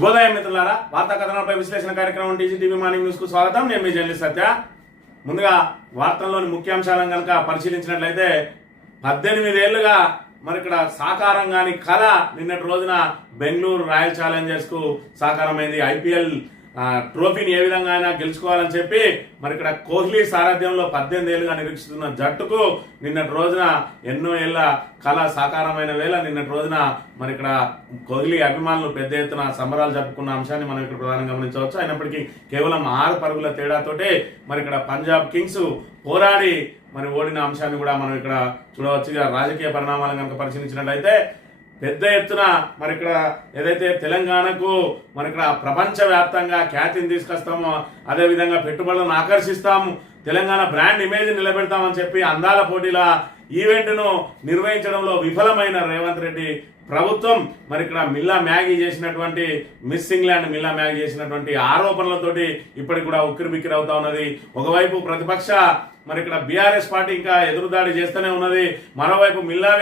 శుభోదయం మిత్రులారా, వార్తా కథనాలపై విశ్లేషణ కార్యక్రమం టీజీటీవీ మార్నింగ్ న్యూస్ కు స్వాగతం. నేను మీ జర్నలిస్ట్ సత్య. ముందుగా వార్తల్లోని ముఖ్యాంశాలను కనుక పరిశీలించినట్లయితే 18 ఏళ్లుగా మరి ఇక్కడ సాకారం కాని కళ నిన్నటి రోజున బెంగళూరు రాయల్ ఛాలెంజర్స్ కు సాకారమైంది. ఐపీఎల్ ట్రోఫీని ఏ విధంగా అయినా గెలుచుకోవాలని చెప్పి మరి ఇక్కడ కోహ్లీ సారథ్యంలో 18 ఏళ్లుగా నిరీక్షిస్తున్న జట్టుకు నిన్నటి రోజున ఎన్నో ఏళ్ల కళ సాకారమైన వేళ నిన్నటి రోజున మరి ఇక్కడ కోహ్లీ అభిమానులు పెద్ద ఎత్తున సంబరాలు జరుపుకున్న అంశాన్ని మనం ఇక్కడ ప్రధానంగా గమనించవచ్చు. అయినప్పటికీ కేవలం 6 పరుగుల తేడాతోటే మరి ఇక్కడ పంజాబ్ కింగ్స్ పోరాడి మరి ఓడిన అంశాన్ని కూడా మనం ఇక్కడ చూడవచ్చు. రాజకీయ పరిణామాలను కనుక పరిశీలించినట్లయితే పెద్ద ఎత్తున మరి ఇక్కడ ఏదైతే తెలంగాణకు మరి ఇక్కడ ప్రపంచవ్యాప్తంగా ఖ్యాతిని తీసుకొస్తామో, అదేవిధంగా పెట్టుబడులను ఆకర్షిస్తాము, తెలంగాణ బ్రాండ్ ఇమేజ్ నిలబెడతామని చెప్పి అందాల పోటీల ఈవెంట్ను నిర్వహించడంలో విఫలమైన రేవంత్ రెడ్డి ప్రభుత్వం మరి ఇక్కడ మిల్లా మ్యాగీ చేసినటువంటి మిస్ ఇంగ్లాండ్ మిల్లా మ్యాగీ చేసినటువంటి ఆరోపణలతోటి ఇప్పటికి కూడా ఉక్కిరిబిక్కిరి అవుతా ఉన్నది. ఒకవైపు ప్రతిపక్ష మరి ఇక్కడ బీఆర్ఎస్ పార్టీ ఇంకా ఎదురుదాడి చేస్తూనే ఉన్నది. మరోవైపు మిల్లా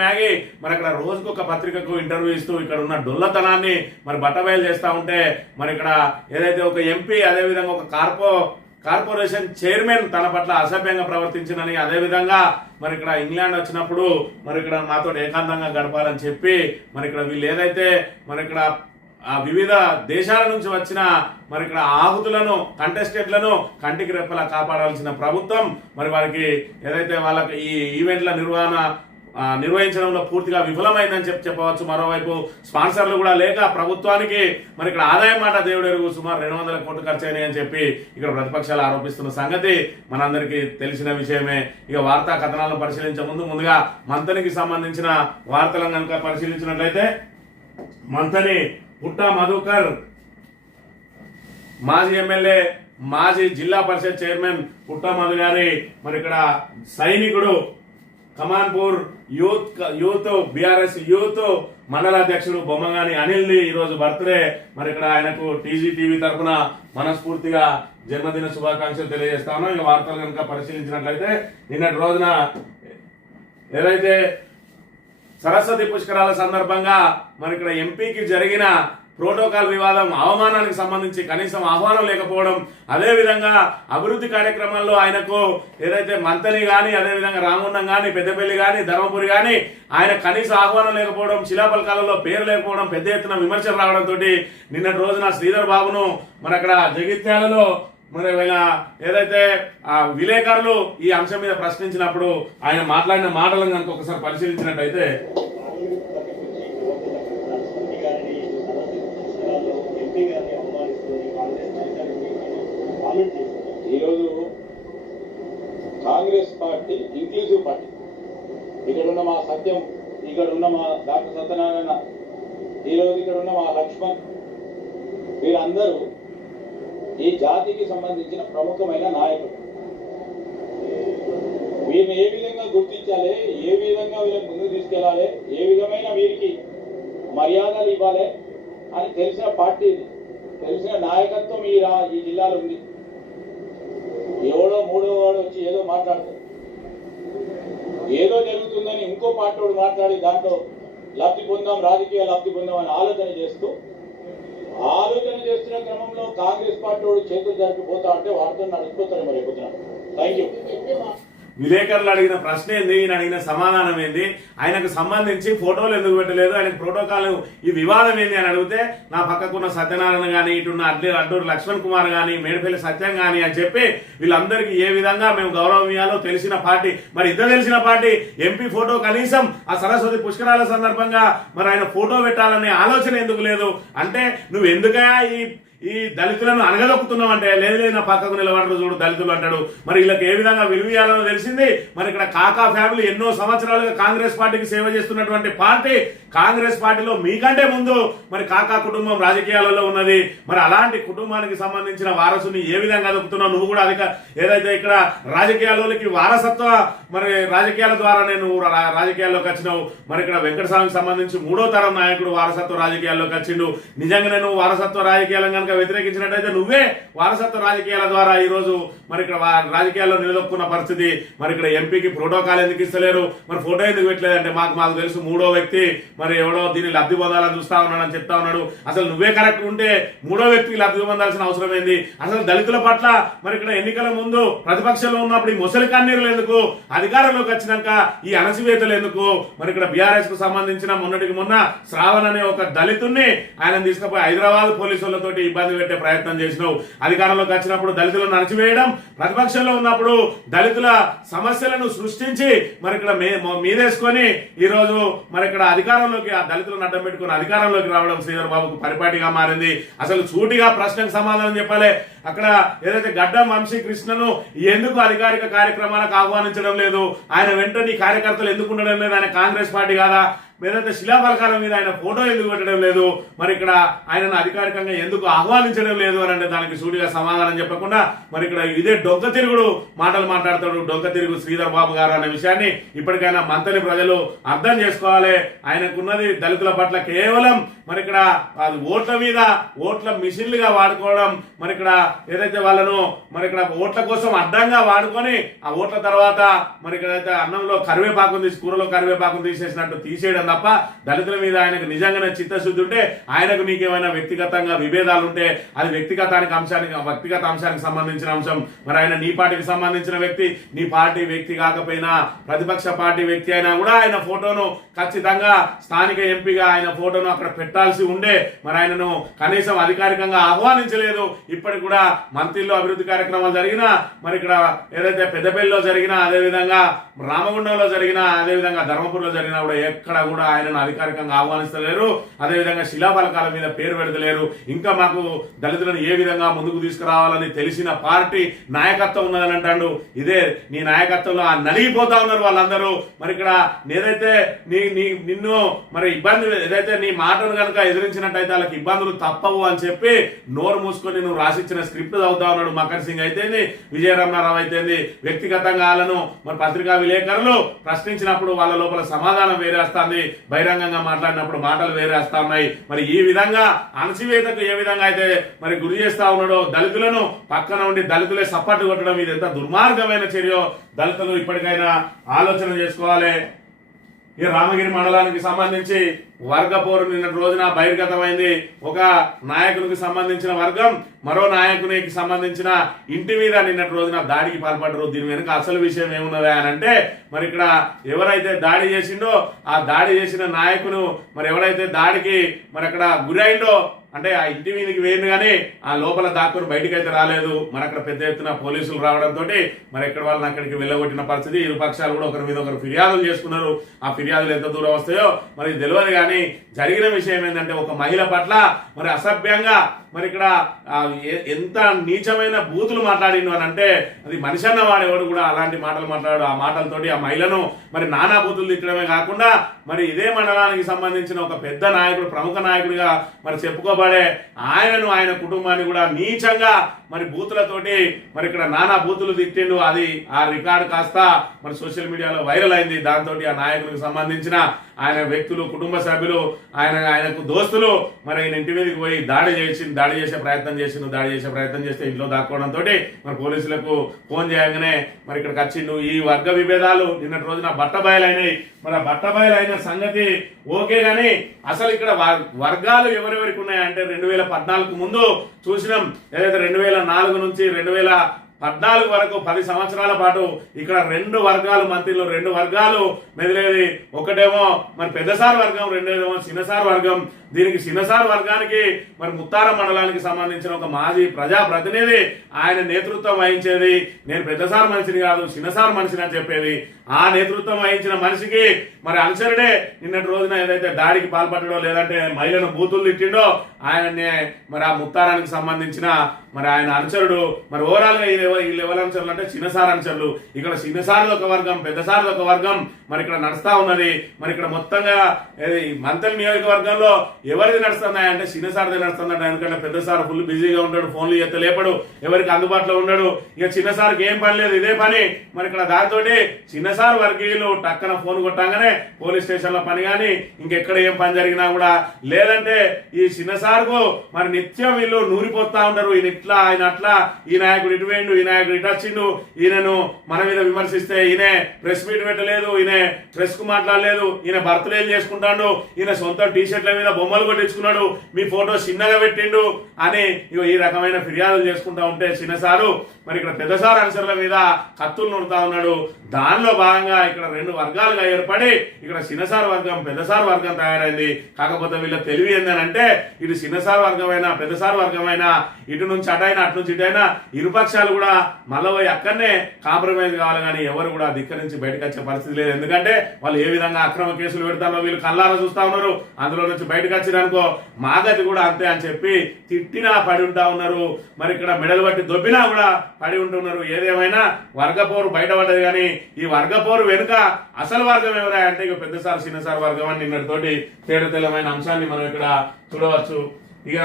మ్యాగీ మరి ఇక్కడ రోజుకు ఒక పత్రికకు ఇంటర్వ్యూ ఇస్తూ ఇక్కడ ఉన్న డొల్లతనాన్ని మరి బట్టబయలు చేస్తూ ఉంటే మరి ఇక్కడ ఏదైతే ఒక ఎంపీ అదేవిధంగా ఒక కార్పొరేషన్ చైర్మన్ తన పట్ల అసభ్యంగా ప్రవర్తించినని, అదేవిధంగా మరి ఇక్కడ ఇంగ్లాండ్ వచ్చినప్పుడు మరి ఇక్కడ నాతో ఏకాంతంగా గడపాలని చెప్పి మరి ఇక్కడ వీళ్ళు ఏదైతే మరి ఇక్కడ వివిధ దేశాల నుంచి వచ్చిన మరి ఇక్కడ ఆహుతులను కంటెస్టెంట్లను కంటికి రెప్పలా కాపాడాల్సిన ప్రభుత్వం మరి వారికి ఏదైతే వాళ్ళకి ఈ ఈవెంట్ల నిర్వహించడంలో పూర్తిగా విఫలమైందని చెప్పవచ్చు. మరోవైపు స్పాన్సర్లు కూడా లేక ప్రభుత్వానికి మరి ఇక్కడ ఆదాయం మాట దేవుడు ఎరుగు సుమారు 200 కోట్లు ఖర్చు అయినాయని చెప్పి ఇక్కడ ప్రతిపక్షాలు ఆరోపిస్తున్న సంగతి మనందరికీ తెలిసిన విషయమే. ఇక వార్తా కథనాలను పరిశీలించే ముందుగా మంతనికి సంబంధించిన వార్తలను కనుక పరిశీలించినట్లయితే మంతని పుట్టా మధుకర్ మాజీ ఎమ్మెల్యే మాజీ జిల్లా పరిషత్ చైర్మన్ పుట్టా మధు గారి మరి ఇక్కడ సైనికుడు కమాన్పూర్ యూత్ బీఆర్ఎస్ యూత్ మండల అధ్యక్షుడు బొమ్మగాని అనిల్ ది ఈరోజు బర్త్డే. మరి ఇక్కడ ఆయనకు టీజీటీవీ తరఫున మనస్ఫూర్తిగా జన్మదిన శుభాకాంక్షలు తెలియజేస్తాను. ఇక వార్తలు కనుక పరిశీలించినట్లయితే నిన్నటి రోజున ఏదైతే సరస్వతి పుష్కరాల సందర్భంగా మరి ఇక్కడ ఎంపీకి జరిగిన ప్రోటోకాల్ వివాదం, అవమానానికి సంబంధించి కనీసం ఆహ్వానం లేకపోవడం, అదేవిధంగా అభివృద్ధి కార్యక్రమాల్లో ఆయనకు ఏదైతే మంతని కానీ అదేవిధంగా రామగుండం కానీ పెద్దపల్లి కానీ ధర్మపురి కానీ ఆయన కనీస ఆహ్వానం లేకపోవడం, శిలాఫలకాలలో పేరు లేకపోవడం, పెద్ద ఎత్తున విమర్శలు రావడంతో నిన్నటి రోజున శ్రీధర్ బాబును మరి అక్కడ జగిత్యాలలో మరి ఏదైతే విలేకరులు ఈ అంశం మీద ప్రశ్నించినప్పుడు ఆయన మాట్లాడిన మాటలను కనుక ఒకసారి పరిశీలించినట్టయితే ఈరోజు కాంగ్రెస్ పార్టీ ఇంక్లూజివ్ పార్టీ, ఇక్కడ ఉన్న మా సత్యం, ఇక్కడ ఉన్న మా డాక్టర్ సత్యనారాయణ, ఈరోజు ఇక్కడ ఉన్న మా లక్ష్మణ్, వీరందరూ ఈ జాతికి సంబంధించిన ప్రముఖమైన నాయకులు. వీరిని ఏ విధంగా గుర్తించాలి, ఏ విధంగా వీళ్ళని ముందుకు తీసుకెళ్లాలి, ఏ విధమైన వీరికి మర్యాదలు ఇవ్వాలి అని తెలిసిన పార్టీ ఇది, తెలిసిన నాయకత్వం ఈ జిల్లాలో ఉంది. ఎవడో మూడో వాడు వచ్చి ఏదో మాట్లాడతాడు, ఏదో జరుగుతుందని ఇంకో పార్టీ వాడు మాట్లాడి దాంట్లో లబ్ధి పొందాం, రాజకీయ లబ్ధి పొందాం అని ఆలోచన చేస్తున్న క్రమంలో కాంగ్రెస్ పార్టీ వాడు చేతులు జరిపిపోతా అంటే వాడితో నడిచిపోతాడు. మరి ఎక్కుతున్నాను. Thank you. విలేకరులు అడిగిన ప్రశ్న ఏంది, ఈయన అడిగిన సమాధానం ఏంది, ఆయనకు సంబంధించి ఫోటోలు ఎందుకు పెట్టలేదు, ఆయనకు ప్రోటోకాల్ ఈ వివాదం ఏంది అని అడిగితే నా పక్కకున్న సత్యనారాయణ కానీ ఇటున్న అడ్డూరు లక్ష్మణ్ కుమార్ కానీ మేడిపల్లి సత్యం కానీ అని చెప్పి వీళ్ళందరికీ ఏ విధంగా మేము గౌరవం ఇవ్వాలో తెలిసిన పార్టీ. మరి ఇద్దరు తెలిసిన పార్టీ ఎంపీ ఫోటో కనీసం ఆ సరస్వతి పుష్కరాల సందర్భంగా మరి ఆయన ఫోటో పెట్టాలనే ఆలోచన ఎందుకు లేదు అంటే, నువ్వు ఎందుకయా ఈ దళితులను అనగదొక్కుతున్నావు అంటే, లేదు నా పక్కకు నిలబడరు చూడు దళితులు అంటాడు. మరి వీళ్ళకి ఏ విధంగా విలువయాలో తెలిసింది. మరి ఇక్కడ కాకా ఫ్యామిలీ ఎన్నో సంవత్సరాలుగా కాంగ్రెస్ పార్టీకి సేవ చేస్తున్నటువంటి పార్టీ. కాంగ్రెస్ పార్టీలో మీకంటే ముందు మరి కాకా కుటుంబం రాజకీయాలలో ఉన్నది. మరి అలాంటి కుటుంబానికి సంబంధించిన వారసుని ఏ విధంగా దొక్కుతున్నావు నువ్వు కూడా? ఏదైతే ఇక్కడ రాజకీయాల్లోకి వారసత్వ మరి రాజకీయాల ద్వారా నేను రాజకీయాల్లోకి వచ్చినావు. మరి ఇక్కడ వెంకటస్వామికి సంబంధించి 3వ తరం నాయకుడు వారసత్వ రాజకీయాల్లోకి వచ్చిండు. నిజంగా నేను వారసత్వ రాజకీయాలను కనుక వ్యతిరేకించినట్టయితే నువ్వే వారసత్వ రాజకీయాల ద్వారా ఈ రోజు మరి ఇక్కడ రాజకీయాల్లో నిలదొక్కున్న పరిస్థితి. మరి ఇక్కడ ఎంపీకి ప్రోటోకాల్ ఎందుకు ఇస్తలేరు, మరి ఫోటో ఎందుకు పెట్టలేదంటే మాకు తెలుసు మూడో వ్యక్తి మరి ఎవడో దీన్ని లబ్ధి పొందాలని చూస్తా ఉన్నాడని చెప్తా ఉన్నాడు. అసలు నువ్వే కరెక్ట్ ఉంటే మూడో వ్యక్తికి లబ్ధి పొందాల్సిన అవసరం ఏంది? అసలు దళితుల పట్ల మరి ఇక్కడ ఎన్నికల ముందు ప్రతిపక్షంలో ఉన్నప్పుడు ఈ ముసలి కన్నీరులు ఎందుకు, అధికారంలోకి వచ్చినాక ఈ అణచివేతలు ఎందుకు? మరి ఇక్కడ బీఆర్ఎస్ కు సంబంధించిన మొన్నటికి మొన్న శ్రావణ్ అనే ఒక దళితుణ్ణి ఆయన తీసుకుపోయి హైదరాబాద్ పోలీసులతోటి ఇబ్బంది పెట్టే ప్రయత్నం చేసినావు. అధికారంలోకి వచ్చినప్పుడు దళితులను అణచివేయడం, ప్రతిపక్షంలో ఉన్నప్పుడు దళితుల సమస్యలను సృష్టించి మరి ఇక్కడ మీదేసుకొని ఈ రోజు మరి ఇక్కడ అధికారంలోకి ఆ దళితులను అడ్డం పెట్టుకుని అధికారంలోకి రావడం శ్రీధర్ బాబుకు పరిపాటిగా మారింది. అసలు సూటిగా ప్రశ్నకు సమాధానం చెప్పాలి. అక్కడ ఏదైతే గడ్డం వంశీ కృష్ణను ఎందుకు అధికారిక కార్యక్రమాలకు ఆహ్వానించడం లేదు, ఆయన వెంట నీ కార్యకర్తలు ఎందుకు ఉండడం లేదు, ఆయన కాంగ్రెస్ పార్టీ కాదా, ఏదైతే శిలాఫలకాల మీద ఆయన ఫోటో ఎందుకు పెట్టడం లేదు, మరి ఇక్కడ ఆయనను అధికారికంగా ఎందుకు ఆహ్వానించడం లేదు అని అంటే దానికి సూటిగా సమాధానం చెప్పకుండా మరి ఇక్కడ ఇదే డొంక తిరుగుడు మాటలు మాట్లాడతాడు డొంక తిరుగు శ్రీధర్ బాబు గారు అనే విషయాన్ని ఇప్పటికైనా మంత్రి ప్రజలు అర్థం చేసుకోవాలి. ఆయనకున్నది దళితుల పట్ల కేవలం మరి ఇక్కడ అది ఓట్ల మీద ఓట్ల మిషన్లుగా వాడుకోవడం, మరి ఇక్కడ ఏదైతే వాళ్ళను మరి ఇక్కడ ఓట్ల కోసం అడ్డంగా వాడుకొని ఆ ఓట్ల తర్వాత మరి ఇక్కడైతే అన్నంలో కరివేపాకును తీసి కూరలో కరివేపాకును తీసేసినట్టు తీసేయడం తప్ప దళితుల మీద ఆయనకు నిజంగానే చిత్తశుద్ధి ఉంటే, ఆయనకు నీకేమైనా వ్యక్తిగతంగా విభేదాలు ఉంటే అది వ్యక్తిగత అంశానికి సంబంధించిన అంశం. మరి ఆయన నీ పార్టీకి సంబంధించిన వ్యక్తి, నీ పార్టీ వ్యక్తి కాకపోయినా ప్రతిపక్ష పార్టీ వ్యక్తి అయినా కూడా ఆయన ఫోటోను ఖచ్చితంగా స్థానిక ఎంపీగా ఆయన ఫోటోను అక్కడ పెట్టాల్సి ఉండే. మరి ఆయనను కనీసం అధికారికంగా ఆహ్వానించలేదు. ఇప్పటికి కూడా మంత్రిలో అభివృద్ధి కార్యక్రమాలు జరిగినా, మరి ఇక్కడ ఏదైతే పెద్దపల్లిలో జరిగినా, అదేవిధంగా రామగుండంలో జరిగినా, అదేవిధంగా ధర్మపురంలో జరిగినా కూడా ఎక్కడ కూడా ఆయనను అధికారికంగా ఆహ్వానిస్తలేరు. అదేవిధంగా శిలాఫలకాల మీద పేరు పెడతలేరు. ఇంకా మాకు దళితులను ఏ విధంగా ముందుకు తీసుకురావాలని తెలిసిన పార్టీ నాయకత్వం ఉన్నదని అంటాడు. ఇదే నీ నాయకత్వంలో నలిగిపోతా ఉన్నారు వాళ్ళందరూ. మరి ఇక్కడ ఏదైతే నిన్ను మరి ఇబ్బంది ఏదైతే నీ మాటను కనుక ఎదిరించినట్టయితే వాళ్ళకి ఇబ్బందులు తప్పవు అని చెప్పి నోరు మూసుకొని నువ్వు రాసిచ్చిన స్క్రిప్ట్ చదువుతా ఉన్నాడు. మకర్ సింగ్ అయితేంది, విజయరమణారావు అయితేంది, వ్యక్తిగతంగా వాళ్ళను మరి పత్రికా విలేకరులు ప్రశ్నించినప్పుడు వాళ్ళ లోపల సమాధానం వేరేస్తుంది, బహిరంగంగా మాట్లాడినప్పుడు మాటలు వేరేస్తా ఉన్నాయి. మరి ఈ విధంగా అణచివేతకు ఏ విధంగా అయితే మరి గురి చేస్తా ఉన్నాడో దళితులను పక్కన ఉండి దళితులే సపోర్ట్ కొట్టడం, ఇది ఎంత దుర్మార్గమైన చర్యో దళితులు ఇప్పటికైనా ఆలోచన చేసుకోవాలి. ఈ రామగిరి మండలానికి సంబంధించి వర్గ పోరు నిన్నటి రోజున బహిర్గతమైంది. ఒక నాయకునికి సంబంధించిన వర్గం మరో నాయకునికి సంబంధించిన ఇంటి మీద నిన్నటి రోజున దాడికి పాల్పడ్డారు. దీని వెనుక అసలు విషయం ఏమున్నదా అని అంటే, మరి ఇక్కడ ఎవరైతే దాడి చేసిండో ఆ దాడి చేసిన నాయకును మరి ఎవరైతే దాడికి మరి అక్కడ గురైండో అంటే ఆ ఇంటి మీదకి వేయండి కానీ ఆ లోపల దాక్కుని బయటికి అయితే రాలేదు. మరి అక్కడ పెద్ద ఎత్తున పోలీసులు రావడంతో మరి ఎక్కడ వాళ్ళని అక్కడికి వెళ్ళగొట్టిన పరిస్థితి. ఇరు పక్షాలు కూడా ఒకరి మీద ఒకరు ఫిర్యాదులు చేసుకున్నారు. ఆ ఫిర్యాదులు ఎంత దూరం వస్తాయో మరి తెలియదు. కానీ జరిగిన విషయం ఏంటంటే ఒక మహిళ పట్ల మరి అసభ్యంగా మరి ఇక్కడ ఎంత నీచమైన బూతులు మాట్లాడిండు అని అంటే అది మనిషి అన్న వాడేవాడు కూడా అలాంటి మాటలు మాట్లాడు. ఆ మాటలతోటి ఆ మహిళను మరి నానా బూతులు తిట్టడమే కాకుండా మరి ఇదే మండలానికి సంబంధించిన ఒక పెద్ద నాయకుడు, ప్రముఖ నాయకుడిగా మరి చెప్పుకోబడే ఆయనను ఆయన కుటుంబాన్ని కూడా నీచంగా మరి బూతులతోటి మరి ఇక్కడ నానా బూతులు తిట్టిండు. అది ఆ రికార్డు కాస్త మరి సోషల్ మీడియాలో వైరల్ అయింది. దాంతో ఆ నాయకుడికి సంబంధించిన ఆయన వ్యక్తులు, కుటుంబ సభ్యులు, ఆయనకు దోస్తులు మరి ఆయన ఇంటి మీదకి పోయి దాడి చేసే ప్రయత్నం చేస్తే ఇంట్లో దాక్కోవడంతో మరి పోలీసులకు ఫోన్ చేయగానే మరి ఇక్కడికి వచ్చిండు. ఈ వర్గ విభేదాలు నిన్నటి రోజున బట్టబయలైనాయి. మరి ఆ బట్టబయలైన సంగతి ఓకే గానీ అసలు ఇక్కడ వర్గాలు ఎవరెవరికి ఉన్నాయంటే 2014 ముందు చూసినాం. ఏదైతే 2004 నుంచి 2014 వరకు 10 సంవత్సరాల పాటు ఇక్కడ 2 వర్గాలు మంత్రులు, 2 వర్గాలు మెదిలేది. ఒకటేమో మరి పెద్దసార్ వర్గం, రెండేమో చిన్నసార్ వర్గం. దీనికి చిన్నసార్ వర్గానికి మరి ముత్తారం మండలానికి సంబంధించిన ఒక మాజీ ప్రజాప్రతినిధి ఆయన నేతృత్వం వహించేది. నేను పెద్దసార్ మనిషిని కాదు చిన్నసార్ మనిషిని అని చెప్పేది. ఆ నేతృత్వం వహించిన మనిషికి మరి అనుసరుడే నిన్నటి రోజున ఏదైతే దాడికి పాల్పడడో లేదంటే మహిళను బూతులు తిట్టిండో ఆయననే మరి ఆ ముత్తారానికి సంబంధించిన మరి ఆయన అనుచరుడు. మరి ఓవరాల్ గా ఇది వీళ్ళు ఎవరు అనుచరులు అంటే చిన్నసారి అనుచరులు. ఇక్కడ చిన్నసారిది ఒక వర్గం, పెద్దసారిది ఒక వర్గం మరి ఇక్కడ నడుస్తా ఉన్నది. మరి ఇక్కడ మొత్తంగా మంతల్ నియోజకవర్గంలో ఎవరిది నడుస్తున్నాయి అంటే చిన్నసారిది నడుస్తుందంట. ఎందుకంటే పెద్దసారి ఫుల్ బిజీగా ఉంటాడు, ఫోన్లు చేస్తే లేపడు, ఎవరికి అందుబాటులో ఉండడు. ఇక చిన్నసారికి ఏం పని లేదు, ఇదే పని. మరి ఇక్కడ దాంతో చిన్నసారి వర్గీయులు టక్కన ఫోన్ కొట్టంగానే పోలీస్ స్టేషన్ లో పని కానీ ఇంకెక్కడ ఏం పని జరిగినా కూడా, లేదంటే ఈ చిన్నసారుకు మరి నిత్యం వీళ్ళు నూరిపోతా ఉంటారు. ఈయన ఇట్లా, ఆయన అట్లా, ఈ నాయకుడు ఇటు వేయండు, ఈ నాయకుడు ఇటు వచ్చిండు, ఈయనను మన మీద విమర్శిస్తే ఈయన ప్రెస్ మీట్ పెట్టలేదు, ఈయన ప్రెస్ కు మాట్లాడలేదు, ఈయన బర్త్డేలు చేసుకుంటాడు, ఈయన సొంత టీషర్ట్ల మీద బొమ్మలు కొట్టించుకున్నాడు, మీ ఫోటో చిన్నగా పెట్టిండు అని ఈ రకమైన ఫిర్యాదులు చేసుకుంటా ఉంటే చిన్నసారు మరి ఇక్కడ పెద్దసారు అనుసరుల మీద కత్తులు నూరుతా ఉన్నాడు. దానిలో భాగంగా ఇక్కడ రెండు వర్గాలుగా ఏర్పడి ఇక్కడ చిన్నసారు వర్గం, పెద్దసారు వర్గం తయారైంది. కాకపోతే వీళ్ళ తెలివి ఏంటంటే ఇటు చిన్నసారు వర్గమైనా పెద్దసారు వర్గమైనా ఇటు నుంచి అటైనా అటు నుంచి ఇటైనా ఇరుపక్షాలు కూడా మళ్ళీ పోయి అక్కడనే కాంప్రమైజ్ కావాలి, కానీ ఎవరు కూడా దిక్క నుంచి బయటకు వచ్చే పరిస్థితి లేదు. ఎందుకంటే వాళ్ళు ఏ విధంగా అక్రమ కేసులు పెడతారో వీళ్ళు కళ్ళారా చూస్తా ఉన్నారు. అందులో నుంచి బయటకు వచ్చిరనుకో మాగతి కూడా అంతే అని చెప్పి తిట్టినా పడి ఉంటా ఉన్నారు. మరి ఇక్కడ మెడలు బట్టి దొబ్బినా కూడా పడి ఉంటున్నారు. ఏదేమైనా వర్గపోరు బయటపడ్డది, కానీ ఈ వర్గపోరు వెనుక అసలు వర్గం ఎవరా అంటే ఇక పెద్దసారి చిన్నసారి వర్గం అని నిన్నటితోటి తేడతెల్లమైన అంశాన్ని మనం ఇక్కడ చూడవచ్చు. ఇక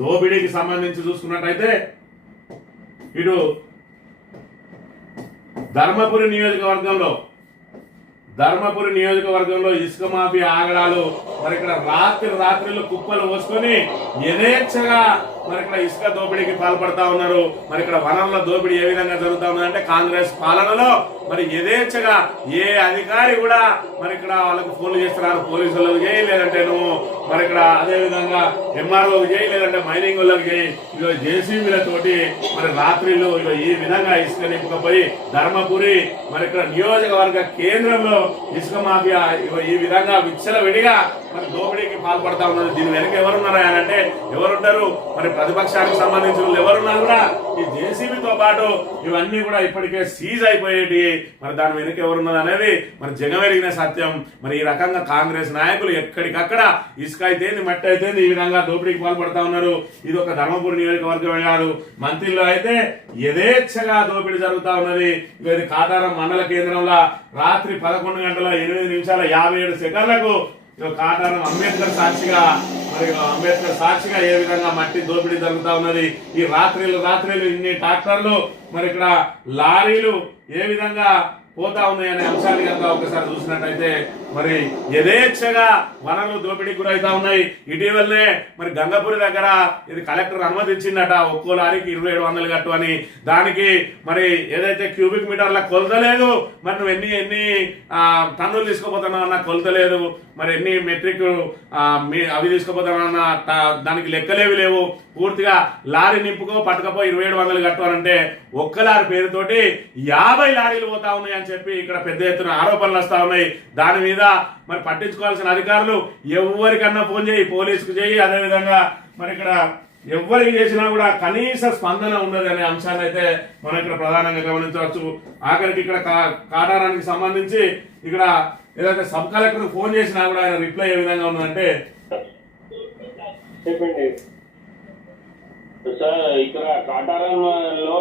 దోపిడీకి సంబంధించి చూసుకున్నట్టయితే ఇటు ధర్మపురి నియోజకవర్గంలో ఇసుక మాఫియా ఆగడాలు మరి ఇక్కడ రాత్రిళ్ళు కుప్పలు పోసుకొని యథేచ్ఛగా మరి ఇక్కడ ఇసుక దోపిడీకి పాల్పడతా ఉన్నారు. మరి ఇక్కడ వనరుల దోపిడీ ఏ విధంగా జరుగుతా ఉన్నదంటే కాంగ్రెస్ పాలనలో మరి యథేచ్ఛగా ఏ అధికారి కూడా మరి ఇక్కడ వాళ్ళకు ఫోన్లు చేస్తున్నారు, పోలీసులకు చేయి, లేదంటే నువ్వు మరి ఇక్కడ అదే విధంగా ఎంఆర్ఓకి చేయి, లేదంటే మైనింగ్ వాళ్ళకి చేయి, ఇక జేసీబీలతోటి మరి రాత్రిళ్ళు ఈ విధంగా ఇసుక నింపుకపోయి ధర్మపురి మరి ఇక్కడ నియోజకవర్గ కేంద్రంలో ఇసుక మాఫియా ఈ విధంగా విచ్చలవిడిగా మరి దోపిడీకి పాల్పడతా ఉన్నది. దీని వెనక ఎవరున్నారా అంటే ఎవరుంటారు? మరి ప్రతిపక్షానికి సంబంధించిన వాళ్ళు ఎవరున్నా కూడా ఈ జేసీబీతో పాటు ఇవన్నీ కూడా ఇప్పటికే సీజ్ అయిపోయేటి. మరి దాని వెనుక ఎవరున్నది అనేది మరి జగమెరిగిన సత్యం. మరి ఈ రకంగా కాంగ్రెస్ నాయకులు ఎక్కడికక్కడ ఇసుక అయితేంది, మట్టి అయితేంది ఈ విధంగా దోపిడీకి పాల్పడతా ఉన్నారు. ఇది ఒక ధర్మపురి నియోజకవర్గమే కాదు, మంత్రిలో అయితే యథేచ్ఛగా దోపిడీ జరుగుతా ఉన్నది. ఇది కాటారం మండల కేంద్రంలో రాత్రి 11:08:57 కాటారం అంబేద్కర్ సాక్షిగా ఏ విధంగా మట్టి దోపిడీ జరుగుతా ఉన్నది. ఈ రాత్రిళ్ళు ఇన్ని ట్రాక్టర్లు మరి ఇక్కడ లారీలు ఏ విధంగా పోతా ఉన్నాయనే అంశాన్ని కనుక ఒకసారి చూసినట్టయితే మరి యథేచ్ఛగా వనరులు దోపిడీకి గురవుతా ఉన్నాయి. ఇటీవలనే మరి గంగపురి దగ్గర ఇది కలెక్టర్ అనుమతించిందట, ఒక్కో లారీకి 2700 కట్టు అని. దానికి మరి ఏదైతే క్యూబిక్ మీటర్ల కొలత లేదు, మరి నువ్వు ఎన్ని టన్నులు తీసుకోపోతున్నావు అన్న కొలత లేదు, మరి ఎన్ని మెట్రిక్ అవి తీసుకోపోతామన్న దానికి లెక్కలేవి లేవు. పూర్తిగా లారీ నింపుకో పట్టుకపో 2700 కట్టు అని అంటే ఒక్క లారీ పేరుతోటి 50 లారీలు పోతా ఉన్నాయి అని చెప్పి ఇక్కడ పెద్ద ఎత్తున ఆరోపణలు వస్తా ఉన్నాయి. దాని మీద మరి పట్టించుకోవాల్సిన అధికారులు ఎవరికన్నా ఫోన్ చేయి, పోలీసుకు చేయి, అదేవిధంగా మరి ఇక్కడ ఎవరికి చేసినా కూడా కనీస స్పందన ఉండదు అనే అంశాన్ని అయితే మనం ఇక్కడ ప్రధానంగా గమనించవచ్చు. ఆఖరికి ఇక్కడ కాటారానికి సంబంధించి ఇక్కడ ఏదైతే సబ్ కలెక్టర్ ఫోన్ చేసినా కూడా ఆయన రిప్లై ఏ విధంగా ఉన్నదంటే, చెప్పండి సార్, ఇక్కడ కాటారంలో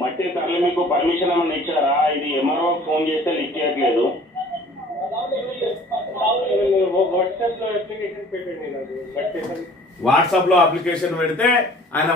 మట్టి తరలి మీకు పర్మిషన్ ఏమన్నా ఇచ్చారా? ఇది ఎంఆర్ఓ ఫోన్ చేస్తే లిఫ్ట్ చేయట్లేదు. వాట్సాప్ లో అప్లికేషన్ పెడితే ఆయన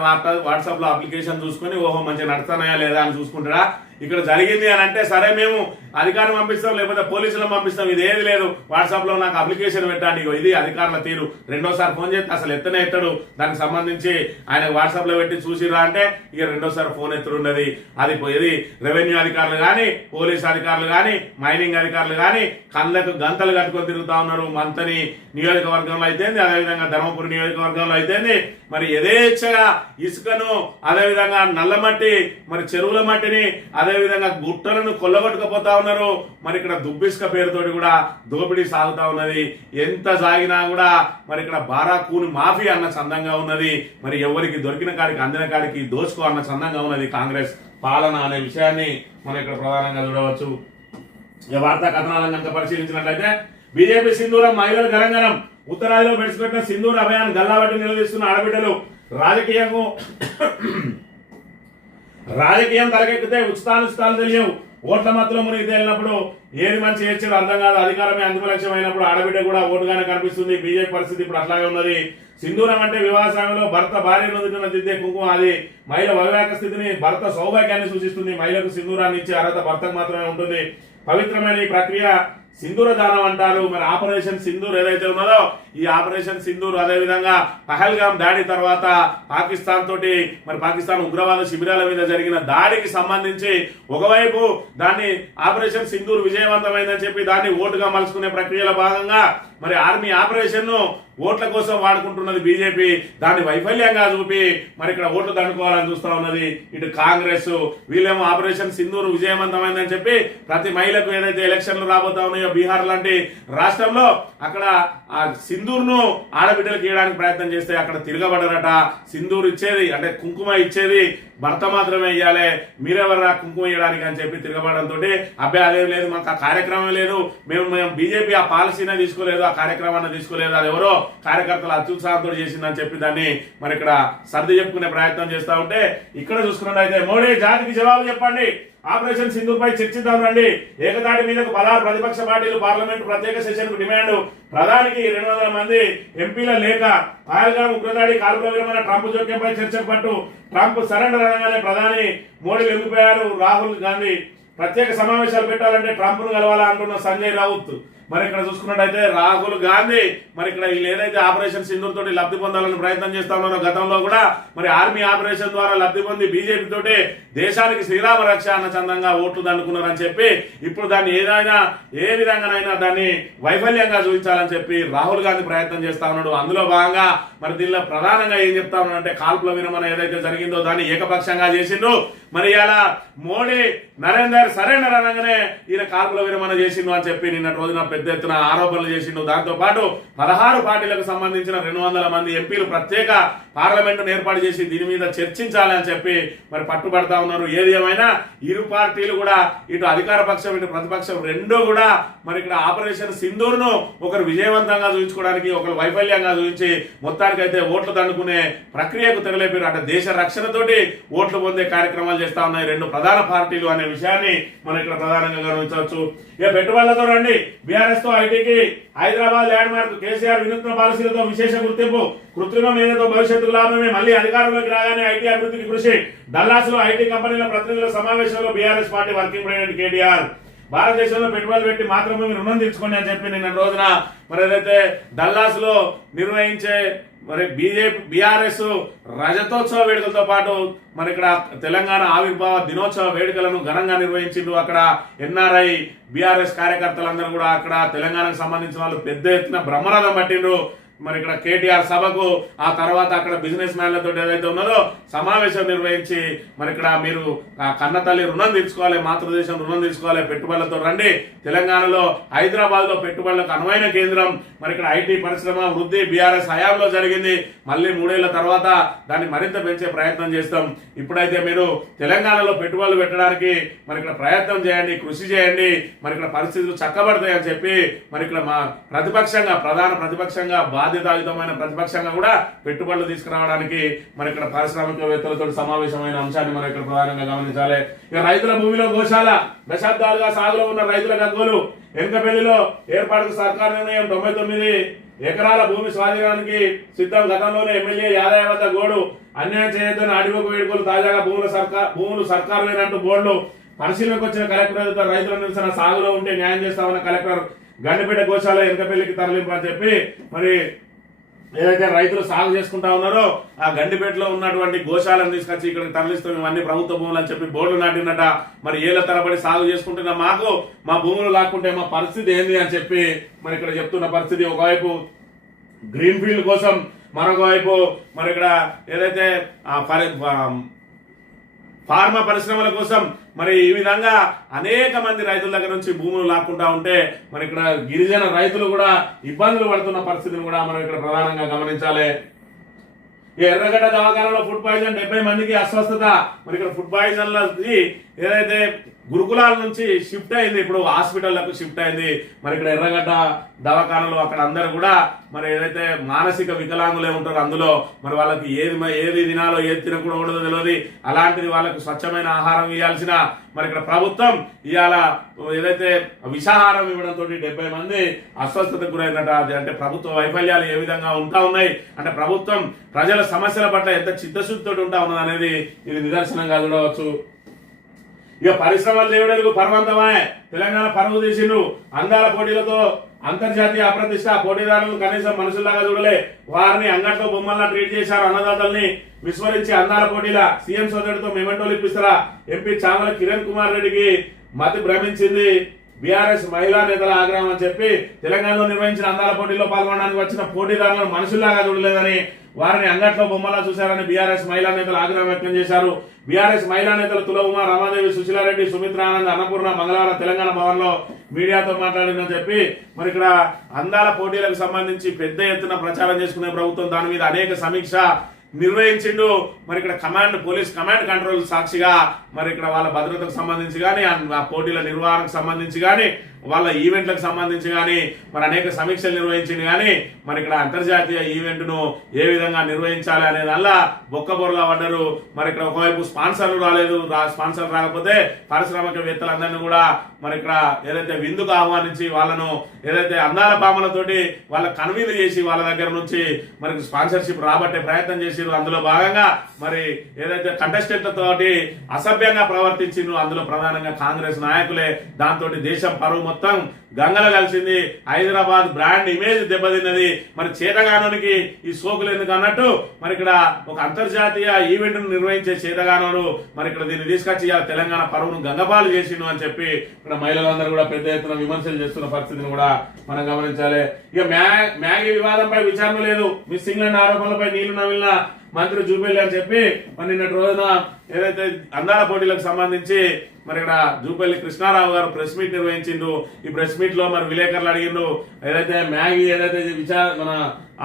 వాట్సాప్ లో అప్లికేషన్ చూసుకుని ఓహో మంచిగా నడుస్తున్నాయా లేదా అని చూసుకుంటారా. ఇక్కడ జరిగింది అని అంటే సరే మేము అధికారం పంపిస్తాం, లేకపోతే పోలీసులను పంపిస్తాం, ఇది ఏది లేదు, వాట్సాప్ లో నాకు అప్లికేషన్ పెట్టండి, ఇది అధికారుల తీరు. రెండోసారి ఫోన్ చేస్తే అసలు ఎత్తనే ఎత్తడు. దానికి సంబంధించి ఆయన వాట్సాప్ లో పెట్టి చూసిరా అంటే ఇక రెండోసారి ఫోన్ ఎత్తుడుండదు. అది ఇది రెవెన్యూ అధికారులు కానీ, పోలీస్ అధికారులు కానీ, మైనింగ్ అధికారులు కానీ కళ్ళకు గంతలు కట్టుకొని తిరుగుతా ఉన్నారు. మంతని నియోజకవర్గంలో అయితేంది, అదేవిధంగా ధర్మపురి నియోజకవర్గంలో అయితేంది మరి యథేచ్ఛగా ఇసుకను, అదేవిధంగా నల్లమట్టి, మరి చెరువుల మట్టిని, అదేవిధంగా గుట్టలను కొల్లగొట్టుకుపోతా ఉన్నారు. మరి ఇక్కడ దుబ్బిసుక పేరుతోటి కూడా దోపిడీ సాగుతా ఉన్నది. ఎంత సాగినా కూడా మరి ఇక్కడ బారాకూని మాఫీ అన్న చందంగా ఉన్నది. మరి ఎవరికి దొరికిన కాడికి అందిన కాడికి దోచుకో అన్న చందంగా ఉన్నది కాంగ్రెస్ పాలన అనే విషయాన్ని మనం ఇక్కడ ప్రధానంగా చూడవచ్చు. ఈ వార్తా కథనాలను కనుక పరిశీలించినట్లయితే బీజేపీ సింధూరం మహిళల గరంగనం, ఉత్తరాదిలో పెడిచిపెట్టిన సింధూర్ అభయాన్ని గల్లాబట్టి నిలదీస్తున్న ఆడబిడ్డలు, రాజకీయం తలకెక్కితే ఉచితానుచితాలు తెలియవు. ఓట్ల మధ్యలో మునిగి తేలినప్పుడు ఏది మంచి ఏడ్చాడు అర్థం కాదు. అధికారమే అంతిమ లక్ష్యం అయినప్పుడు ఆడబిడ్డ కూడా ఓటుగానే కనిపిస్తుంది. బీజేపీ పరిస్థితి ఇప్పుడు అట్లాగే ఉన్నది. సింధూరం అంటే వివాహ సమయంలో భర్త భార్య నుదుటిన దిద్దే కుంకుమ. అది మహిళ వైవాహిక స్థితిని, భర్త సౌభాగ్యాన్ని సూచిస్తుంది. మహిళకు సింధూరాన్ని ఇచ్చే అర్హత భర్తకు మాత్రమే ఉంటుంది. పవిత్రమైన ఈ ప్రక్రియ సింధూర దానం అంటారు. మరి ఆపరేషన్ సింధూర్ ఏదైతే ఉన్నదో ఈ ఆపరేషన్ సింధూర్ అదే విధంగా పహల్గామ్ దాడి తర్వాత పాకిస్తాన్ తోటి మరి పాకిస్తాన్ ఉగ్రవాద శిబిరాల మీద జరిగిన దాడికి సంబంధించి ఒకవైపు దాన్ని ఆపరేషన్ సింధూర్ విజయవంతమైందని చెప్పి దాన్ని ఓటుగా మలుచుకునే ప్రక్రియలో భాగంగా మరి ఆర్మీ ఆపరేషన్ ను ఓట్ల కోసం వాడుకుంటున్నది బీజేపీ. దాన్ని వైఫల్యంగా చూపి మరి ఇక్కడ ఓట్లు దండుకోవాలని చూస్తా ఉన్నది ఇటు కాంగ్రెస్. వీళ్ళేమో ఆపరేషన్ సింధూర్ విజయవంతమైందని చెప్పి ప్రతి మహిళకు ఏదైతే ఎలక్షన్లు రాబోతా ఉన్నాయో బీహార్ లాంటి రాష్ట్రంలో అక్కడ ఆ సింధూర్ ను ఆడబిడ్డలకు ఇవ్వడానికి ప్రయత్నం చేస్తే అక్కడ తిరగబడరట. సింధూర్ ఇచ్చేది అంటే కుంకుమ ఇచ్చేది భర్త మాత్రమే ఇవ్వాలి, మీరెవరా కుంకుమ ఇవ్వడానికి అని చెప్పి తిరగబడంతో అబ్బాయి అదేం లేదు, మాకు ఆ కార్యక్రమం లేదు, మేము బీజేపీ ఆ పాలసీనే తీసుకోలేదు, ఆ కార్యక్రమాన్ని తీసుకోలేదు, అది ఎవరో కార్యకర్తలు అత్యుత్సాహంతో చేసిందని చెప్పి దాన్ని మరి ఇక్కడ సర్ది చెప్పుకునే ప్రయత్నం చేస్తా ఉంటే ఇక్కడ చూసుకున్నట్లయితే మోడీ జాతికి జవాబు చెప్పండి, ఆపరేషన్ సింధూర్ పై చర్చిద్దాం రండి. ఏకతాటి మీదకు 16 ప్రతిపక్ష పార్టీలు పార్లమెంటు ప్రత్యేక సెషన్ కు డిమాండ్. ప్రధానికి 200 మంది ఎంపీల లేఖ. పహల్గామ్ ఉగ్రదాడి కాల్పుల విరమణ ట్రంప్ జోక్యంపై చర్చకు పట్టు. ట్రంప్ సరెండర్ అనగానే ప్రధాని మోడీ లొంగిపోయారు. రాహుల్ గాంధీ ప్రత్యేక సమావేశాలు పెట్టాలంటే ట్రంప్ ను కలవాలా అంటున్న సంజయ్ రావుత్. మరి ఇక్కడ చూసుకున్నట్టయితే రాహుల్ గాంధీ మరి ఇక్కడ వీళ్ళు ఏదైతే ఆపరేషన్ సింధూర్ తోటి లబ్ధి పొందాలని ప్రయత్నం చేస్తా ఉన్నారో గతంలో కూడా మరి ఆర్మీ ఆపరేషన్ ద్వారా లబ్ధి పొంది బీజేపీ తోటి దేశానికి శ్రీరామ రక్ష అన్న చందంగా ఓట్లు దండుకున్నారని చెప్పి ఇప్పుడు దాన్ని ఏదైనా ఏ విధంగానైనా దాన్ని వైఫల్యంగా చూపించాలని చెప్పి రాహుల్ గాంధీ ప్రయత్నం చేస్తా ఉన్నాడు. అందులో భాగంగా మరి దీనిలో ప్రధానంగా ఏం చెప్తా ఉన్నాడంటే కాల్పుల విరమణ ఏదైతే జరిగిందో దాన్ని ఏకపక్షంగా చేసిండు. మరి ఇలా మోడీ నరేందర్ సరెండర్ అనగానే ఈయన కాల్పుల విరమణ చేసిండు అని చెప్పి నిన్న రోజున పెద్ద ఎత్తున ఆరోపణలు చేసిండు. దాంతో పాటు 16 పార్టీలకు సంబంధించిన 200 మంది ఎంపీలు ప్రత్యేక పార్లమెంటును ఏర్పాటు చేసి దీని మీద చర్చించాలని చెప్పి మరి పట్టుబడతా ఉన్నారు. ఏది ఏమైనా ఇరు పార్టీలు కూడా ఇటు అధికార పక్షం ఇటు ప్రతిపక్షం రెండూ కూడా మరి ఇక్కడ ఆపరేషన్ సింధూర్ ను ఒకరు విజయవంతంగా చూపించుకోవడానికి ఒకరు వైఫల్యంగా చూపించి మొత్తానికైతే ఓట్లు దండుకునే ప్రక్రియకు తెరలేపారు. అంటే దేశ రక్షణతోటి ఓట్లు పొందే కార్యక్రమాలు చేస్తా ఉన్నాయి రెండు ప్రధాన పార్టీలు అనే విషయాన్ని మనం ఇక్కడ ప్రధానంగా గమనించవచ్చు. ఇక పెట్టుబడులతో రండి. బీఆర్ఎస్ తో ఐటీకి హైదరాబాద్ ల్యాండ్ మార్క్. కేసీఆర్ వినూత్న పాలసీలతో విశేష గుర్తింపు. కృత్రిమ మేధతో భవిష్యత్తుకు లాభమే. మళ్ళీ అధికారంలోకి రాగానే ఐటీ అభివృద్ధికి కృషి. డల్లాస్ లో ఐటీ కంపెనీల ప్రతినిధుల సమావేశంలో BRS party working president KTR భారతదేశంలో పెట్టుబడులు పెట్టి మాత్రమే మీరు రుణం తీర్చుకోండి అని చెప్పి నిన్న రోజున మరి ఏదైతే డల్లాస్ లో నిర్వహించే మరి బీఆర్ఎస్ రజతోత్సవ వేడుకలతో పాటు మరి ఇక్కడ తెలంగాణ ఆవిర్భావ దినోత్సవ వేడుకలను ఘనంగా నిర్వహించిండ్రు. అక్కడ ఎన్ఆర్ఐ బీఆర్ఎస్ కార్యకర్తలందరూ కూడా అక్కడ తెలంగాణకు సంబంధించిన వాళ్ళు పెద్ద ఎత్తున బ్రహ్మరథం పట్టిండ్రు. మరి ఇక్కడ కేటీఆర్ సభకు ఆ తర్వాత అక్కడ బిజినెస్ మ్యాన్లతో ఏదైతే ఉన్నదో సమావేశం నిర్వహించి మరి ఇక్కడ మీరు కన్న తల్లి రుణం తీర్చుకోవాలి, మాతృదేశం రుణం తీర్చుకోవాలి, పెట్టుబడులతో రండి. తెలంగాణలో హైదరాబాద్ లో పెట్టుబడులకు అనువైన కేంద్రం. మరి ఇక్కడ ఐటీ పరిశ్రమ వృద్ధి బీఆర్ఎస్ హయాంలో జరిగింది. మళ్ళీ 3 ఏళ్ల తర్వాత దాన్ని మరింత పెంచే ప్రయత్నం చేస్తాం. ఇప్పుడైతే మీరు తెలంగాణలో పెట్టుబడులు పెట్టడానికి మరి ఇక్కడ ప్రయత్నం చేయండి, కృషి చేయండి. మరి ఇక్కడ పరిస్థితులు చక్కబడతాయి అని చెప్పి మరి ఇక్కడ మా ప్రతిపక్షంగా ప్రధాన ప్రతిపక్షంగా బాధ్యతాయుతమైన ప్రతిపక్షంగా కూడా పెట్టుబడులు తీసుకురావడానికి మరి ఇక్కడ పారిశ్రామికవేత్తలతో సమావేశమైన అంశాన్ని మనం ఇక్కడ ప్రధానంగా గమనించాలి. ఇక రైతుల భూమిలో గోశాల. దశాబ్దాలుగా సాగులో ఉన్న రైతుల గగ్గోలు. ఎన్కపల్లిలో ఏర్పాటుకు సర్కార్ నిర్ణయం. 99 ఎకరాల భూమి స్వాధీనానికి సిద్ధం. గతంలోనే ఎమ్మెల్యే యాదయ్య వద్ద గోడు. అన్యాయం చేయొద్దని అడివకు వేడుకలు. తాజాగా భూములు సర్కారు లేనంటూ బోర్డులు. పరిశీలనకు వచ్చిన కలెక్టర్ రైతుల నిరసన. సాగులో ఉంటే న్యాయం చేస్తామన్న కలెక్టర్. గండిపేట గోశాల ఎన్కపల్లికి తరలింపు అని చెప్పి మరి ఏదైతే రైతులు సాగు చేసుకుంటా ఉన్నారో ఆ గండిపేటలో ఉన్నటువంటి గోశాలను తీసుకొచ్చి ఇక్కడికి తరలిస్తాం, ఇవన్నీ ప్రభుత్వ భూములు అని చెప్పి బోర్డులు నాటినట. మరి ఏళ్ల తరబడి సాగు చేసుకుంటున్న మాకు మా భూములు లాక్కుంటే మా పరిస్థితి ఏంది అని చెప్పి మరి ఇక్కడ చెప్తున్న పరిస్థితి. ఒకవైపు గ్రీన్ ఫీల్డ్ కోసం, మరొక వైపు మరి ఇక్కడ ఏదైతే ఫార్మా పరిశ్రమల కోసం మరి ఈ విధంగా అనేక మంది రైతుల దగ్గర నుంచి భూములు లాక్కుంటా ఉంటే మరి ఇక్కడ గిరిజన రైతులు కూడా ఇబ్బందులు పడుతున్న పరిస్థితిని కూడా మనం ఇక్కడ ప్రధానంగా గమనించాలి. ఈ ఎర్రగడ్డ దవాఖానలో ఫుడ్ పాయిజన్ 70 మందికి అస్వస్థత. మరి ఇక్కడ ఫుడ్ పాయిజన్ ఏదైతే గురుకులాల నుంచి షిఫ్ట్ అయింది, ఇప్పుడు హాస్పిటల్లకు షిఫ్ట్ అయింది. మరి ఇక్కడ ఎర్రగడ్డ దవాఖానలో అక్కడ అందరూ కూడా మరి ఏదైతే మానసిక వికలాంగులే ఉంటారో అందులో మరి వాళ్ళకి ఏది తినాలో ఏది తినకూడదో తెలియదు. అలాంటిది వాళ్ళకు స్వచ్ఛమైన ఆహారం ఇవ్వాల్సిన మరి ఇక్కడ ప్రభుత్వం ఇవాళ ఏదైతే విషాహారం ఇవ్వడంతో 70 మంది అస్వస్థతకు గురైనట. అంటే ప్రభుత్వ వైఫల్యాలు ఏ విధంగా ఉంటా ఉన్నాయి అంటే ప్రభుత్వం ప్రజల సమస్యల పట్ల ఎంత చిత్తశుద్ధితో ఉంటా ఉన్నది అనేది ఇది నిదర్శనంగా చూడవచ్చు. ఇక పరిశ్రమలు దేవుడెలుగు పర్వంతమే తెలంగాణ పరువు తీసిండు. అందాల పోటీలతో అంతర్జాతీయ అప్రతిష్ట. పోటీదారులను కనీసం మనుషుల్లాగా చూడలే, వారిని అంగట్లో బొమ్మల్లా ట్రీట్ చేశారు. అన్నదాతల్ని విస్మరించి అందాల పోటీల సీఎం సోదరుడితో మెమెంటోలు ఇప్పిస్తారా? ఎంపీ చామల కిరణ్ కుమార్ రెడ్డికి మతి భ్రమించింది. బీఆర్ఎస్ మహిళా నేతల ఆగ్రహం అని చెప్పి తెలంగాణలో నిర్వహించిన అందాల పోటీల్లో పాల్గొనడానికి వచ్చిన పోటీదారులను మనుషుల్లాగా చూడలేదని, వారిని అంగట్లో బొమ్మలా చూశారని బీఆర్ఎస్ మహిళా నేతలు ఆగ్రహం వ్యక్తం చేశారు. బీఆర్ఎస్ మహిళా నేతలు తులకుమార్, రమాదేవి, సుశీలారెడ్డి, సుమిత్రానంద్, అన్నపూర్ణ మంగళవారం తెలంగాణ భవన్ లో మీడియాతో మాట్లాడిందని చెప్పి మరి ఇక్కడ అందాల పోటీలకు సంబంధించి పెద్ద ఎత్తున ప్రచారం చేసుకునే ప్రభుత్వం దాని మీద అనేక సమీక్ష నిర్వహించిండు. మరి ఇక్కడ పోలీస్ కమాండ్ కంట్రోల్ సాక్షిగా మరి ఇక్కడ వాళ్ళ భద్రతకు సంబంధించి కానీ ఆ పోటీల నిర్వహణకు సంబంధించి కానీ వాళ్ళ ఈవెంట్లకు సంబంధించి కానీ మరి అనేక సమీక్షలు నిర్వహించింది. కానీ మరి ఇక్కడ అంతర్జాతీయ ఈవెంట్ ను ఏ విధంగా నిర్వహించాలి అనే దానిలో బొక్కబొరలా పడ్డారు. మరి ఇక్కడ ఒకవైపు స్పాన్సర్లు రాలేదు, స్పాన్సర్ రాకపోతే పారిశ్రామికవేత్తలందరినీ కూడా మరి ఇక్కడ ఏదైతే విందుకు ఆహ్వానించి వాళ్ళను ఏదైతే అందాల భామలతోటి వాళ్ళ కన్వీన్ చేసి వాళ్ళ దగ్గర నుంచి మరి స్పాన్సర్షిప్ రాబట్టే ప్రయత్నం చేసి అందులో భాగంగా మరి ఏదైతే కంటెస్టెంట్ల తోటి అసభ్యంగా ప్రవర్తించిండ్రు అందులో ప్రధానంగా కాంగ్రెస్ నాయకులే. దాంతో దేశం పరువు మొత్తం గంగల కలిసింది. హైదరాబాద్ బ్రాండ్ ఇమేజ్ దెబ్బతిన్నది. మరి చేతగానునికి ఈ సోకులు ఎందుకు అన్నట్టు మరి ఇక్కడ ఒక అంతర్జాతీయ ఈవెంట్ ను నిర్వహించే చేతగానుడు మరి ఇక్కడ దీన్ని తీసుకొచ్చి తెలంగాణ పరువును గంగపాలు చేసిండు అని చెప్పి ఇక్కడ మహిళలందరూ కూడా పెద్ద ఎత్తున విమర్శలు చేస్తున్న పరిస్థితిని కూడా మనం గమనించాలి. ఇక మ్యాగీ వివాదంపై విచారణ లేదు, మిస్ ఇంగ్లాండ్ ఆరోపణలపై నీళ్లు నవిలిన మంత్రి జూబిల్లి అని చెప్పి మరి నిన్నటి రోజున ఏదైతే అందాల పోటీలకు సంబంధించి మరి ఇక్కడ జూపల్లి కృష్ణారావు గారు ప్రెస్ మీట్ నిర్వహించిండు. ఈ ప్రెస్ మీట్ లో మరి విలేకరులు అడిగిండు ఏదైతే మ్యాగీ ఏదైతే మన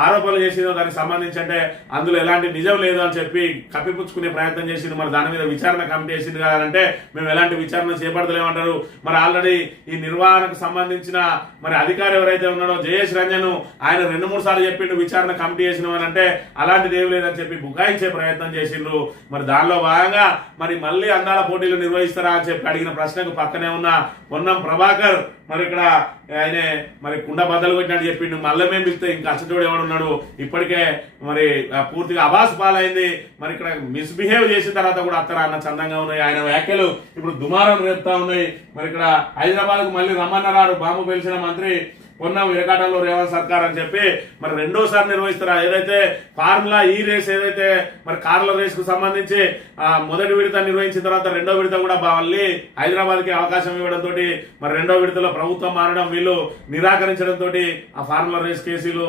ఆరోపణలు చేసిందో దానికి సంబంధించి అంటే అందులో ఎలాంటి నిజం లేదు అని చెప్పి కప్పిపుచ్చుకునే ప్రయత్నం చేసింది. మరి దాని మీద విచారణ కమిటీ వేసింది కాదంటే మేము ఎలాంటి విచారణ చేపడతలేమంటారు. మరి ఆల్రెడీ ఈ నిర్వహణకు సంబంధించిన మరి అధికారి ఎవరైతే ఉన్నాడో జయేష్ రంజన్ ఆయన 2-3 సార్లు చెప్పిండు విచారణ కమిటీ వేసినామని అంటే అలాంటిది ఏం లేదని చెప్పి బుకాయించే ప్రయత్నం చేసిండ్రు. మరి దానిలో భాగంగా మరి మళ్ళీ అందాల పోటీలు నిర్వహిస్తారా అని చెప్పి అడిగిన ప్రశ్నకు పక్కనే ఉన్న పొన్నం ప్రభాకర్ మరి ఇక్కడ ఆయన మరి కుండ బద్దలు కొట్టినట్టు చెప్పిండు. మళ్ళీ మేము పిలిస్తే ఇంకా అచ్చటోడు ఎవడు ఉన్నాడు, ఇప్పటికే మరి పూర్తిగా అబాస్ పాలైంది. మరి ఇక్కడ మిస్బిహేవ్ చేసిన తర్వాత కూడా అత్తరా అన్న చందంగా ఉన్నాయి ఆయన వ్యాఖ్యలు ఇప్పుడు దుమారం రేపుతా ఉన్నాయి. మరి ఇక్కడ హైదరాబాద్ కు మళ్ళీ రమ్మన్నారు బాంబు పేల్చిన మంత్రి పొన్నం విరకాటంలో రేవంత్ సర్కార్ అని చెప్పి మరి 2వ సారి నిర్వహిస్తారా? ఏదైతే ఫార్ములా ఈ రేస్ ఏదైతే మరి కార్ల రేస్ కు సంబంధించి మొదటి విడత నిర్వహించిన తర్వాత 2వ విడత కూడా మళ్ళీ హైదరాబాద్ కి అవకాశం ఇవ్వడంతో మరి 2వ విడతలో ప్రభుత్వం మారడం వీళ్ళు నిరాకరించడంతో ఆ ఫార్ములా రేస్ కేసులు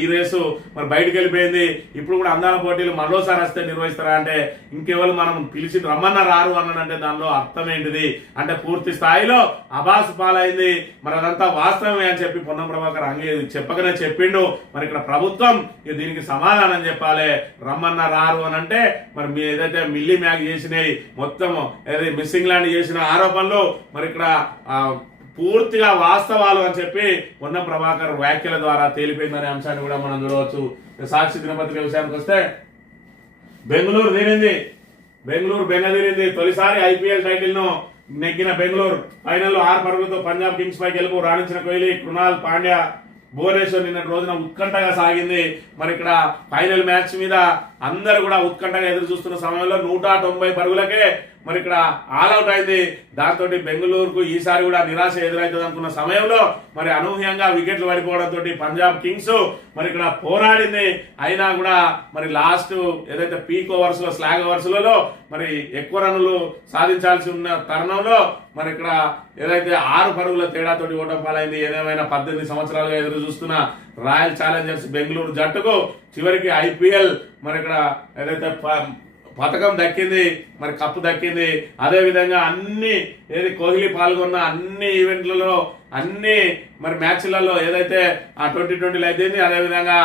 ఈ రేసు మరి బయటకు వెళ్ళిపోయింది. ఇప్పుడు కూడా అందాల పోటీలు మరోసారి వస్తే నిర్వహిస్తారా అంటే ఇంకెవరు మనం పిలిచి రమ్మన్న రారు అన్నాడంటే దానిలో అర్థం ఏంటిది అంటే పూర్తి స్థాయిలో అబాసు పాలైంది. మరి అదంతా వాస్తవమే అని చెప్పి పొన్నం ప్రభాకర్ చెప్పకనే చెప్పిండు. మరి ఇక్కడ ప్రభుత్వం దీనికి సమాధానం చెప్పాలి. రమ్మన్న రారు అని అంటే మరి మీ ఏదైతే మిల్లీ మ్యాగ్ చేసినాయి మొత్తం ఏదైతే మిస్సింగ్ ల్యాండ్ చేసిన ఆరోపణలు మరి ఇక్కడ పూర్తిగా వాస్తవాలు అని చెప్పి పొన్నం ప్రభాకర్ వ్యాఖ్యల ద్వారా తేలిపోయిందనే అంశాన్ని కూడా మనం చూడవచ్చు. సాక్షి దినపత్రిక విషయానికి వస్తే బెంగళూరు బెంగళూరు తొలిసారి ఐపీఎల్ టైటిల్ ను నెగ్గిన బెంగళూరు ఫైనల్లో 6 పరుగులతో పంజాబ్ కింగ్స్ పై గెలుపు. రాణించిన కోహ్లీ, కృణాల్ పాండ్యా, భువనేశ్వర్ నిన్నటి రోజున ఉత్కంఠగా సాగింది. మరి ఇక్కడ ఫైనల్ మ్యాచ్ మీద అందరూ కూడా ఉత్కంఠగా ఎదురు చూస్తున్న సమయంలో 190 పరుగులకే మరి ఇక్కడ ఆల్అౌట్ అయింది. దాంతో బెంగళూరుకు ఈసారి కూడా నిరాశ ఎదురవుతుంది అనుకున్న సమయంలో మరి అనూహ్యంగా వికెట్లు పడిపోవడంతో పంజాబ్ కింగ్స్ మరి ఇక్కడ పోరాడింది. అయినా కూడా మరి లాస్ట్ ఏదైతే పీక్ ఓవర్స్ లో స్లాగ్ ఓవర్స్ లలో మరి ఎక్కువ రన్నులు సాధించాల్సి ఉన్న తరుణంలో మరి ఇక్కడ ఏదైతే 6 పరుగుల తేడాతోటి ఓటమి పాలైంది. ఏదేమైనా 18 సంవత్సరాలుగా ఎదురు చూస్తున్న రాయల్ ఛాలెంజర్స్ బెంగళూరు జట్టుకు చివరికి ఐపీఎల్ మరి ఇక్కడ ఏదైతే పథకం దక్కింది, మరి కప్పు దక్కింది. అదేవిధంగా అన్ని ఏది కోహ్లీ పాల్గొన్న అన్ని ఈవెంట్లలో అన్ని మరి మ్యాచ్లలో ఏదైతే ఆ 2020 అయితేంది, అదేవిధంగా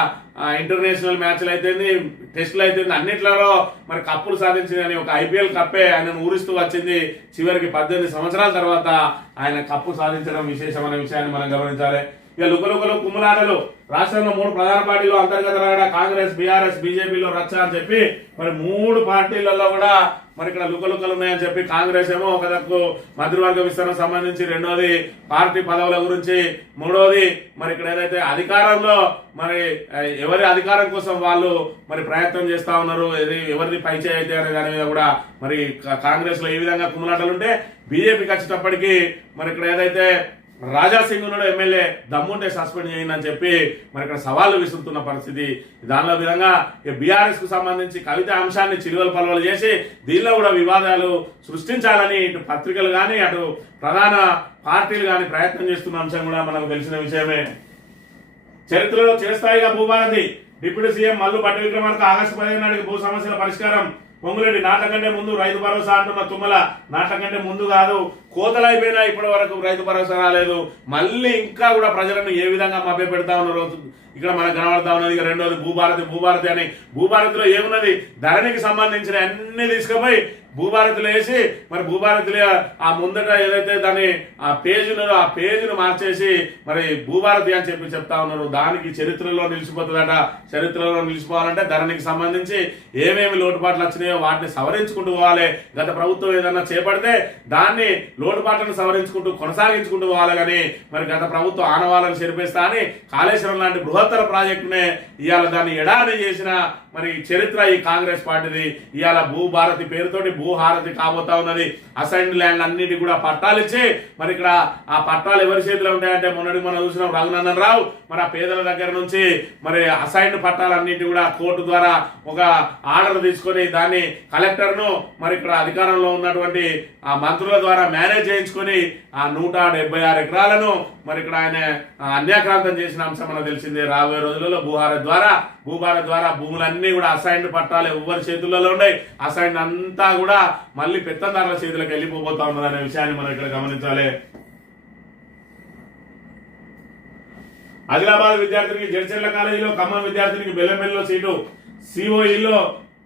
ఇంటర్నేషనల్ మ్యాచ్లు అయితేంది, టెస్టులు అయితేంది, అన్నిట్లలో మరి కప్పులు సాధించిందని ఒక ఐపీఎల్ కప్పే ఆయనను ఊరిస్తూ వచ్చింది. చివరికి 18 సంవత్సరాల తర్వాత ఆయన కప్పు సాధించడం విశేషమైన విషయాన్ని మనం గమనించాలి. ఇక లుకలుకలు కుమ్ములాటలు రాష్ట్రంలో 3 ప్రధాన పార్టీలు అంతర్గత రగడ, కాంగ్రెస్, బీఆర్ఎస్, బీజేపీలో రచ్చ అని చెప్పి మరి 3 పార్టీలలో కూడా మరి ఇక్కడ లుకలుకలు ఉన్నాయని చెప్పి కాంగ్రెస్ ఏమో ఒక దక్కు మంత్రివర్గ విస్తరణ సంబంధించి, రెండోది పార్టీ పదవుల గురించి, మూడోది మరి ఇక్కడ ఏదైతే అధికారంలో మరి ఎవరి అధికారం కోసం వాళ్ళు మరి ప్రయత్నం చేస్తా ఉన్నారు, ఎవరిది పైచేయి అయితే అనే దాని మీద కూడా మరి కాంగ్రెస్ లో ఈ విధంగా కుమ్ములాటలు ఉంటే, బీజేపీకి వచ్చేటప్పటికి మరి ఇక్కడ ఏదైతే రాజా సింగ్ ఉన్నాడు ఎమ్మెల్యే, దమ్ముంటే సస్పెండ్ చేయండి అని చెప్పి మరి ఇక్కడ సవాళ్లు విసురుతున్న పరిస్థితి. దానిలో విధంగా బీఆర్ఎస్ కు సంబంధించి కవిత అంశాన్ని చిలువలు పలువలు చేసి దీనిలో కూడా వివాదాలు సృష్టించాలని ఇటు పత్రికలు కానీ అటు ప్రధాన పార్టీలు కానీ ప్రయత్నం చేస్తున్న అంశం కూడా మనకు తెలిసిన విషయమే. చరిత్రలో చిరస్థాయిగా Bhubharati deputy CM Mallu Bhatti Vikramarka August 15 నాటికి భూ సమస్యల పరిష్కారం. పొంగులేటి నాటకంటే ముందు రైతు భరోసా అంటున్న తుమ్మల, నాటకంటే ముందు కాదు, కోతలు అయిపోయినా ఇప్పటి వరకు రైతు భరోసా రాలేదు. మళ్ళీ ఇంకా కూడా ప్రజలను ఏ విధంగా మభ్య పెడతా ఉన్నారు ఇక్కడ మనకు కనబడతా ఉన్నది. ఇక రెండోది భూభారతి అని, భూభారతిలో ఏమున్నది, ధరణికి సంబంధించిన అన్ని తీసుకుపోయి భూభారతిలో వేసి మరి భూభారతిలో ఆ ముందట ఏదైతే దాని ఆ పేజీను మార్చేసి మరి భూభారతి అని చెప్పి చెప్తా ఉన్నారు. దానికి చరిత్రలో నిలిచిపోతుందట. చరిత్రలో నిలిచిపోవాలంటే ధరణికి సంబంధించి ఏమేమి లోటుపాట్లు వచ్చినాయో వాటిని సవరించుకుంటూ పోవాలి. గత ప్రభుత్వం ఏదన్నా చేపడితే దాన్ని లోటుపాట్లను సవరించుకుంటూ కొనసాగించుకుంటూ పోవాలి. కానీ మరి గత ప్రభుత్వం ఆనవాళ్ళను చెరిపేస్తా అని కాళేశ్వరం లాంటి బృహత్తర ప్రాజెక్టునే ఇవాళ దాన్ని ఎడారి చేసిన మరి చరిత్ర ఈ కాంగ్రెస్ పార్టీది. ఇవాళ భూభారతి పేరుతోటి భూహారతి కాబోతా ఉన్నది. అసైన్డ్ ల్యాండ్ అన్నిటి కూడా పట్టాలు ఇచ్చి మరి ఇక్కడ ఆ పట్టాలు ఎవరి చేతిలో ఉంటాయంటే మొన్నటి మనం చూసినాం రఘునందన్ రావు మరి ఆ పేదల దగ్గర నుంచి మరి అసైన్డ్ పట్టాలన్నిటి కూడా కోర్టు ద్వారా ఒక ఆర్డర్ తీసుకొని దాన్ని కలెక్టర్ను మరి ఇక్కడ అధికారంలో ఉన్నటువంటి ఆ మంత్రుల ద్వారా మేనేజ్ చేయించుకొని ఆ 176 ఎకరాలను మరి ఇక్కడ ఆయన అన్యాక్రాంతం చేసిన అంశం మనకు తెలిసిందే. రాబోయే రోజులలో భూభారత్ ద్వారా భూములన్నీ కూడా అసైన్డ్ పట్టాలు ఎవరి చేతుల్లో ఉన్నాయి. అసైన్డ్ అంతా కూడా మళ్ళీ పెత్తందారుల చేతులకు వెళ్ళిపోతా ఉన్నది అనే విషయాన్ని మనం ఇక్కడ గమనించాలి. ఆదిలాబాద్ విద్యార్థినికి జడ్చర్ల కాలేజీలో, ఖమ్మం విద్యార్థినికి బెల్లంపల్లిలో సీటు, సిఓఈలో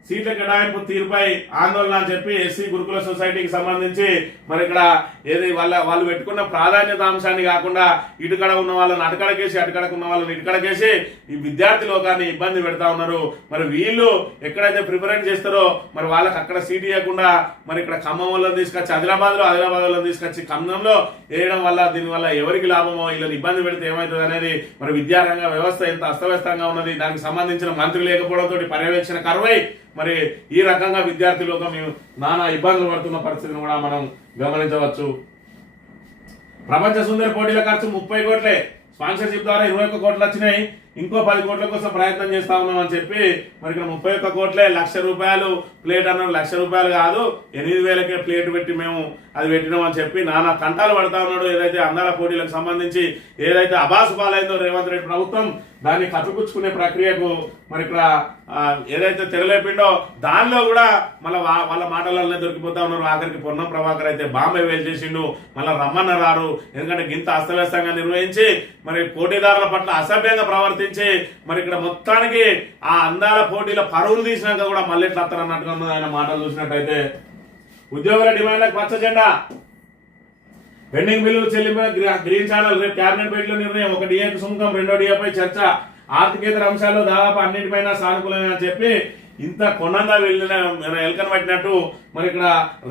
సీట్ల కేటాయింపు తీరుపై ఆందోళన అని చెప్పి ఎస్సీ గురుకుల సొసైటీకి సంబంధించి మరి ఇక్కడ ఏది వాళ్ళు పెట్టుకున్న ప్రాధాన్యత అంశాన్ని కాకుండా ఇటుకడ ఉన్న వాళ్ళని అటుకడకేసి అటుకడకు ఉన్న వాళ్ళని ఇటుకడకేసి ఈ విద్యార్థి లోకాన్ని ఇబ్బంది పెడతా ఉన్నారు. మరి వీళ్ళు ఎక్కడైతే ప్రిఫరెన్స్ చేస్తారో మరి వాళ్ళకి అక్కడ సీట్ ఇవ్వకుండా మరి ఇక్కడ ఖమ్మం వాళ్ళని తీసుకొచ్చి ఆదిలాబాద్ వాళ్ళని తీసుకొచ్చి ఖమ్మంలో వేయడం వల్ల దీనివల్ల ఎవరికి లాభమో, వీళ్ళని ఇబ్బంది పెడితే ఏమవుతుంది అనేది మరి విద్యారంగ వ్యవస్థ ఎంత అస్తవ్యస్తంగా ఉన్నది. దానికి సంబంధించిన మంత్రి లేకపోవడంతో పర్యవేక్షణ కరువై మరి ఈ రకంగా విద్యార్థి లోకం నానా ఇబ్బందులు పడుతున్న పరిస్థితిని కూడా మనం గమనించవచ్చు. ప్రపంచ సుందరి పోటీల ఖర్చు 30 కోట్లే, స్పాన్సర్షిప్ ద్వారా 21 కోట్లు వచ్చినాయి. ఇంకో 10 కోట్ల కోసం ప్రయత్నం చేస్తా ఉన్నాం అని చెప్పి మరి ఇక్కడ 31 కోట్లే. ₹1,00,000 ప్లేట్ అన్నారు. ₹1,00,000 కాదు, 8,000కే ప్లేట్ పెట్టి మేము అది పెట్టినాం అని చెప్పి నానా కంటాలు పడతా ఉన్నాడు. ఏదైతే అందాల పోటీలకు సంబంధించి ఏదైతే అబాసు పాలైందో రేవంత్ రెడ్డి ప్రభుత్వం, దాన్ని కప్పిపుచ్చుకునే ప్రక్రియకు మరి ఇక్కడ ఏదైతే తెరలేపిండో దానిలో కూడా మళ్ళీ వాళ్ళ మాటలనే దొరికిపోతా ఉన్నారు. ఆఖరికి పొన్నం ప్రభాకర్ అయితే బాంబే వేలు చేసిండు, మళ్ళీ రమ్మన్నారు. ఎందుకంటే గింత అస్తవ్యస్తంగా నిర్వహించి మరి పోటీదారుల పట్ల అసభ్యంగా ప్రవర్తించి మరి ఇక్కడ మొత్తానికి ఆ అందాల పోటీల పరువులు తీసినాక కూడా మళ్ళీ ఎట్లా అన్నట్టుగా ఉన్నది ఆయన మాటలు చూసినట్టయితే. ఉద్యోగుల డిమాండ్లకు పచ్చ జెండా, పెండింగ్ బిల్లులు చెల్లింపు గ్రీన్ ఛానల్, రేపు క్యాబినెట్ భేటీలో నిర్ణయం. 1 డిఏకు సుముఖం, 2వ డిఏపై చర్చ. ఆర్థికేతర అంశాల్లో దాదాపు అన్నిటిపైన సానుకూలమే అని చెప్పి ఇంత కొన్నంగా వెళ్ళిన ఎల్కన్ పట్టినట్టు మరి ఇక్కడ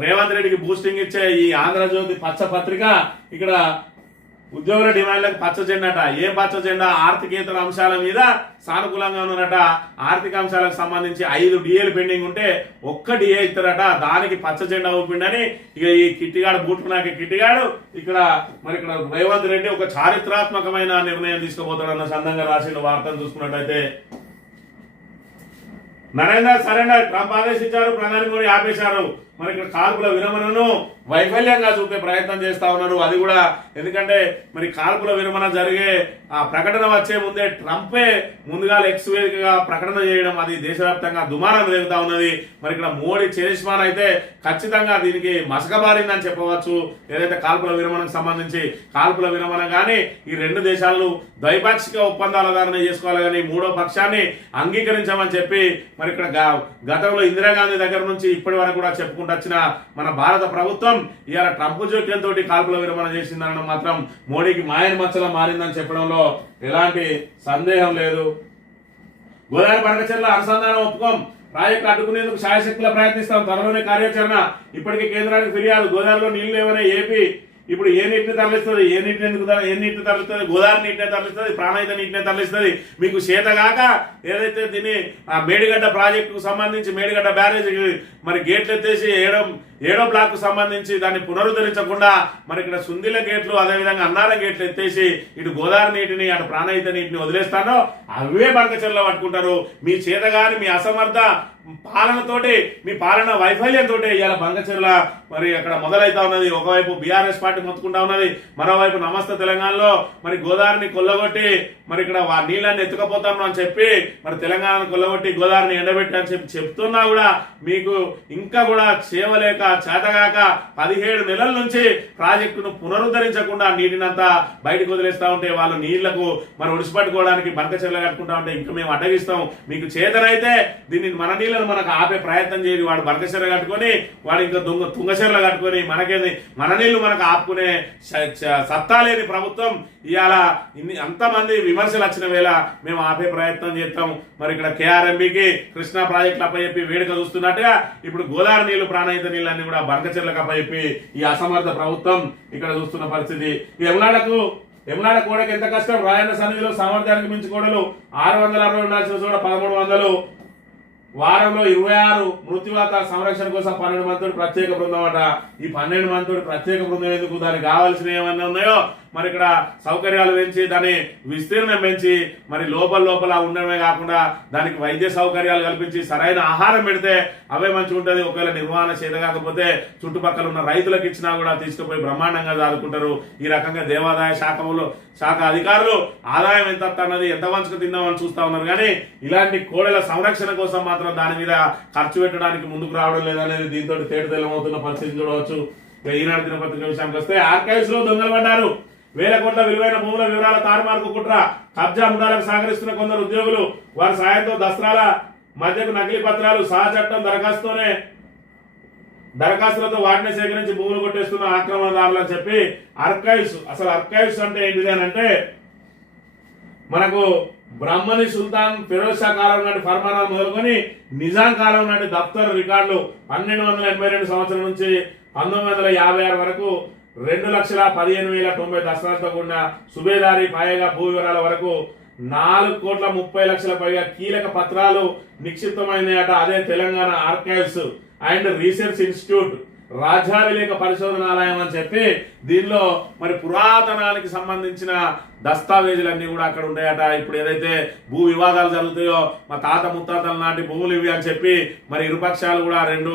రేవంత్ రెడ్డికి బూస్టింగ్ ఇచ్చే ఈ ఆంధ్రజ్యోతి పచ్చ పత్రిక ఇక్కడ ఉద్యోగుల డిమాండ్లకు పచ్చ జెండాట. ఏం పచ్చ జెండా? ఆర్థికేతర అంశాల మీద సానుకూలంగా ఉన్నారట. ఆర్థిక అంశాలకు సంబంధించి 5 డిఏలు పెండింగ్ ఉంటే 1 డిఏ ఇస్తారట. దానికి పచ్చ జెండా ఊపిండని ఇక ఈ కిట్టిగాడు బూట్కునాక కిట్టిగాడు ఇక్కడ మరి ఇక్కడ రేవంత్ రెడ్డి ఒక చారిత్రాత్మకమైన నిర్ణయం తీసుకోబోతాడన్న సందంగా రాసిన వార్తను చూసుకున్నట్టయితే, నరేందర్ సరెండర్, ట్రంప్ ఆదేశించారు, ప్రధాని మోడీ ఆపేశారు. మరి ఇక్కడ కాల్పుల విరమణను వైఫల్యంగా చూపే ప్రయత్నం చేస్తా ఉన్నారు. అది కూడా ఎందుకంటే మరి కాల్పుల విరమణ జరిగే ఆ ప్రకటన వచ్చే ముందే ట్రంపే ముందుగా ఎక్స్ వేదికగా ప్రకటన చేయడం, అది దేశవ్యాప్తంగా దుమారం రేగుతా ఉన్నది. మరి ఇక్కడ మోడీ చేష్మాన్ అయితే ఖచ్చితంగా దీనికి మసకబారిందని చెప్పవచ్చు. ఏదైతే కాల్పుల విరమణకు సంబంధించి కాల్పుల విరమణ కానీ ఈ రెండు దేశాలు ద్వైపాక్షిక ఒప్పందాల ద్వారా చేసుకోవాలి, కానీ మూడో పక్షాన్ని అంగీకరించామని చెప్పి మరి ఇక్కడ గతంలో ఇందిరాగాంధీ దగ్గర నుంచి ఇప్పటి వరకు కూడా చెప్పుకుంటూ వచ్చిన మన భారత ప్రభుత్వం ఇవాళ ట్రంప్ జోక్యంతో కాల్పుల విరమణ చేసిందనడం మాత్రం మోడీకి మాయన మచ్చలా మారిందని చెప్పడంలో ఎలాంటి సందేహం లేదు. గోదావరి బనకచెర్ల అనుసంధానం ఒప్పుకోం, ప్రాజెక్టు అడ్డుకునేందుకు శాయశక్తుల ప్రయత్నిస్తాం, త్వరలోనే కార్యాచరణ. ఇప్పటికే కేంద్రానికి ఫిర్యాదు, గోదావరిలో నీళ్లు లేవనే ఏపీ ఇప్పుడు ఏ నీటిని తరలిస్తుంది, ఏ నీటిని తరలిస్తుంది, గోదావరి నీటిని తరలిస్తుంది, ప్రాణహిత నీటిని తరలిస్తుంది. మీకు చేతగాక ఏదైతే దీన్ని ఆ మేడిగడ్డ ప్రాజెక్టుకు సంబంధించి మేడిగడ్డ బ్యారేజ్ మరి గేట్లు ఎత్తేసి ఏడో బ్లాక్ కు సంబంధించి దాన్ని పునరుద్ధరించకుండా మరి ఇక్కడ సుందిల గేట్లు అదేవిధంగా అన్నార గేట్లు ఎత్తేసి ఇటు గోదావరి నీటిని అటు ప్రాణహిత నీటిని వదిలేస్తానో అవే బంకచెర్లో పట్టుకుంటారు. మీ చేతగాని మీ అసమర్థ పాలనతోటి మీ పాలన వైఫల్యంతో ఇవాళ బంకచెర్ల మరి అక్కడ మొదలైతా ఉన్నది. ఒకవైపు బీఆర్ఎస్ పార్టీ మొత్తుకుంటా ఉన్నది, మరోవైపు నమస్తే తెలంగాణలో మరి గోదావరిని కొల్లగొట్టి మరి ఇక్కడ నీళ్ళని ఎత్తుకపోతాను అని చెప్పి మరి తెలంగాణను కొల్లగొట్టి గోదావరిని ఎండబెట్టి అని చెప్పి చెప్తున్నా కూడా మీకు ఇంకా కూడా చేవలేక చేతగాక 17 నెలల నుంచి ప్రాజెక్టును పునరుద్ధరించకుండా నీటినంతా బయటకు వదిలేస్తా ఉంటే వాళ్ళు నీళ్లకు మరి ఒడిసిపట్టుకోవడానికి బంకచెర్ల కట్టుకుంటా ఉంటే ఇంకా మేము అడ్డగిస్తాం. మీకు చేతనైతే దీన్ని మన నీళ్ళను మనకు ఆపే ప్రయత్నం చేయదు. వాడు బంకచెర్ల కట్టుకొని వాడు ఇంకా తుంగచెర్ల కట్టుకొని మనకేది మన నీళ్లు మనకు ఆపుకునే సత్తా లేని ప్రభుత్వం ఇవాళ అంతమంది విమర్శలు వచ్చిన వేళ మేము ఆపే ప్రయత్నం చేస్తాం. మరి ఇక్కడ కేఆర్ఎంబికి కృష్ణా ప్రాజెక్టులు అప్పచెప్పి వేడుక చూస్తున్నట్టుగా ఇప్పుడు గోదావరి నీళ్లు ప్రాణహిత నీళ్ళన్ని కూడా బంకచెర్లకు అప్పచెప్పి ఈ అసమర్థ ప్రభుత్వం ఇక్కడ చూస్తున్న పరిస్థితి. యమునాడ కోడకి ఎంత కష్టం, రాయన్న సన్నిధిలో సామర్థ్యానికి మించి కోడలు 660 ఉండాల్సిన చోట 1300, వారంలో 26 మృత్యువాత సంరక్షణ కోసం 12 మంది ప్రత్యేక బృందం అట. ఈ 12 మంది ప్రత్యేక బృందం ఎందుకు, దానికి కావాల్సిన ఏమన్నా ఉన్నాయో మరి ఇక్కడ సౌకర్యాలు పెంచి దాని విస్తీర్ణం పెంచి మరి లోపల ఉండడమే కాకుండా దానికి వైద్య సౌకర్యాలు కల్పించి సరైన ఆహారం పెడితే అవే మంచిగా ఉంటుంది. ఒకవేళ నిర్వహణ చేత కాకపోతే చుట్టుపక్కల ఉన్న రైతులకు ఇచ్చినా కూడా తీసుకుపోయి బ్రహ్మాండంగా దాదుకుంటారు. ఈ రకంగా దేవాదాయ శాఖ అధికారులు ఆదాయం ఎంత అన్నది ఎంత వంచుకు తిందామని చూస్తా ఉన్నారు, కానీ ఇలాంటి కోడెల సంరక్షణ కోసం మాత్రం దాని మీద ఖర్చు పెట్టడానికి ముందుకు రావడం లేదనేది దీంతో తేటతెల్లమవుతున్న పరిస్థితి చూడవచ్చు. ఈనాడు దినపత్రిక విషయానికి వస్తే ఆర్కైవ్స్ లో దొంగలు పడ్డారు, 1000 కోట్ల విలువైన భూముల వివరాల తారుమారుకు కుట్ర, కబ్జా ముఠాలకు సహకరిస్తున్న కొందరు ఉద్యోగులు, వారి సాయంతో దస్త్రాల మధ్యకు నకిలీ పత్రాలు, సహచట్టం దరఖాస్తులతో వాటిని సేకరించి భూములు కొట్టేస్తున్న ఆక్రమణదారులు అని చెప్పి ఆర్కైవ్స్ అంటే ఏంటిది అని అంటే మనకు బ్రహ్మని సుల్తాన్ ఫిరోజ్ షా కాలం నాటి ఫర్మానాలు మొదలుకొని నిజాం కాలం నాటి దఫ్తర్ రికార్డులు 1282 సంవత్సరం నుంచి 1956 వరకు 2,15,090 దస్త్రాలతో కూడిన సుబేదారి పాయగా భూ వివరాల వరకు 4,30,00,000 పైగా కీలక పత్రాలు నిక్షిప్తమైనట. అదే Telangana archives and research institute రాజ్యాభిలేఖ పరిశోధనాలయం అని చెప్పి దీనిలో మరి పురాతనానికి సంబంధించిన దస్తావేజులన్నీ కూడా అక్కడ ఉంటాయట. ఇప్పుడు ఏదైతే భూ వివాదాలు జరుగుతాయో మా తాత ముత్తాతల నాటి భూములు ఇవి అని చెప్పి మరి ఇరుపక్షాలు కూడా 2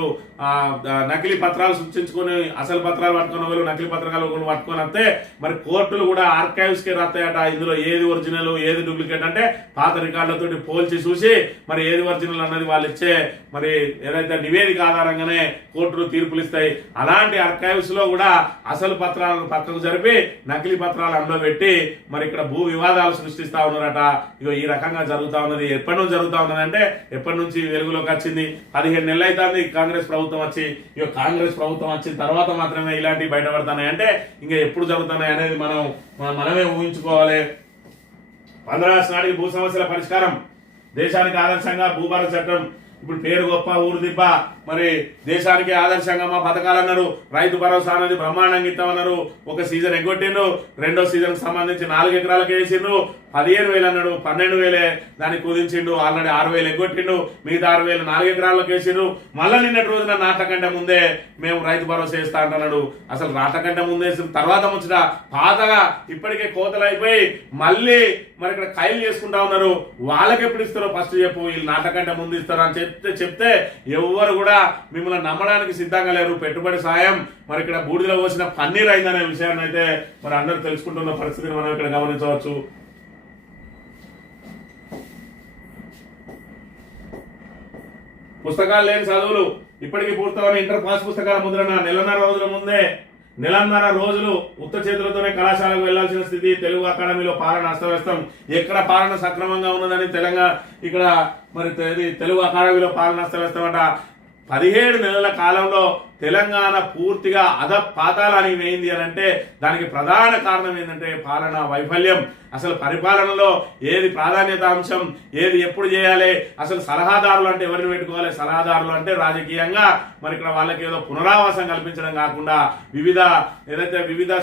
నకిలీ పత్రాలు సృష్టించుకొని అసలు పత్రాలు పట్టుకున్న వాళ్ళు నకిలీ పత్రాలు పట్టుకొని వస్తే మరి కోర్టులు కూడా ఆర్కైవ్స్ కి రాస్తాయట. ఇందులో ఏది ఒరిజినల్ ఏది డూప్లికేట్ అంటే పాత రికార్డులతో పోల్చి చూసి మరి ఏది ఒరిజినల్ అన్నది వాళ్ళు ఇచ్చే మరి ఏదైతే నివేదిక ఆధారంగానే కోర్టులు తీర్పులు ఇస్తాయి. అలాంటి ఆర్కైవ్స్ లో కూడా అసలు పత్రాలను పక్కకు జరిపి నకిలీ పత్రాలు అందులో పెట్టి మరి ఇక్కడ భూ వివాదాలు సృష్టిస్తా ఉన్నారట. ఇగో ఈ రకంగా జరుగుతా ఉన్నది. ఎప్పటి నుంచి జరుగుతా ఉన్నది అంటే ఎప్పటి నుంచి వెలుగులోకి వచ్చింది, 15 నెలలు అవుతుంది కాంగ్రెస్ ప్రభుత్వం వచ్చి. ఇక కాంగ్రెస్ ప్రభుత్వం వచ్చిన తర్వాత మాత్రమే ఇలాంటివి బయటపడుతున్నాయి అంటే ఇంకా ఎప్పుడు జరుగుతున్నాయి అనేది మనమే ఊహించుకోవాలి. 15 నాటికి భూ సమస్యల పరిష్కారం, దేశానికి ఆదర్శంగా భూభారత చట్టం. ఇప్పుడు పేరు గొప్ప ఊరు దిబ్బ, మరి దేశానికి ఆదర్శంగా మా పథకాలు అన్నారు. రైతు భరోసా అనేది బ్రహ్మాండంగా ఇస్తామన్నారు. ఒక సీజన్ ఎగ్గొట్టిండ్రు, రెండో సీజన్ సంబంధించి 4 ఎకరాలకు వేసిండ్రు. 15,000 అన్నాడు, 12,000 దాన్ని కుదించిండు. ఆల్రెడీ 6,000 ఎగ్గొట్టిండు, మిగతా 6,000 4 ఎకరాలకు వేసిండ్రు. మళ్ళా నిన్నటి రోజున నాట్ల కంటే ముందే మేము రైతు భరోసా వేస్తా అంటున్నాడు. అసలు నాట్ల కంటే ముందే తర్వాత ముచ్చట పాతగా ఇప్పటికే కోతలు అయిపోయి మళ్ళీ మరి ఇక్కడ ఖైలు చేసుకుంటా ఉన్నారు. వాళ్ళకి ఎప్పుడు ఇస్తారో ఫస్ట్ చెప్పు, వీళ్ళు నాట్ల కంటే ముందు ఇస్తారు అని చెప్పి చెప్తే ఎవ్వరు కూడా మిమ్మల్ని నమ్మడానికి సిద్ధంగా లేరు. పెట్టుబడి సాయం మరి ఇక్కడ బూడిదలో పోసిన పన్నీర్ అయిందనే విషయాన్ని అయితే మరి అందరూ తెలుసుకుంటున్న పరిస్థితిని మనం ఇక్కడ గమనించవచ్చు. పుస్తకాలు లేని చదువులు ఇప్పటికీ పూర్తవని ఇంటర్ పాస్ పుస్తకాల ముద్రణ నెలన్నర రోజులు ఉత్త చేతులతోనే కళాశాలకు వెళ్లాల్సిన స్థితి. తెలుగు అకాడమీలో పాలన అస్తవ్యస్తం. ఎక్కడ పాలన సక్రమంగా ఉన్నదని ఇక్కడ మరి తెలుగు అకాడమీలో పాలన అస్తవ్యస్తం అట. 17 నెలల కాలంలో తెలంగాణ పూర్తిగా పాతాళానికి వేయింది అని అంటే దానికి ప్రధాన కారణం ఏంటంటే పాలనా వైఫల్యం. అసలు పరిపాలనలో ఏది ప్రాధాన్యత అంశం, ఏది ఎప్పుడు చేయాలి, అసలు సలహాదారులు అంటే ఎవరిని పెట్టుకోవాలి, సలహాదారులు అంటే రాజకీయంగా మరి ఇక్కడ వాళ్ళకి ఏదో పునరావాసం కల్పించడం కాకుండా వివిధ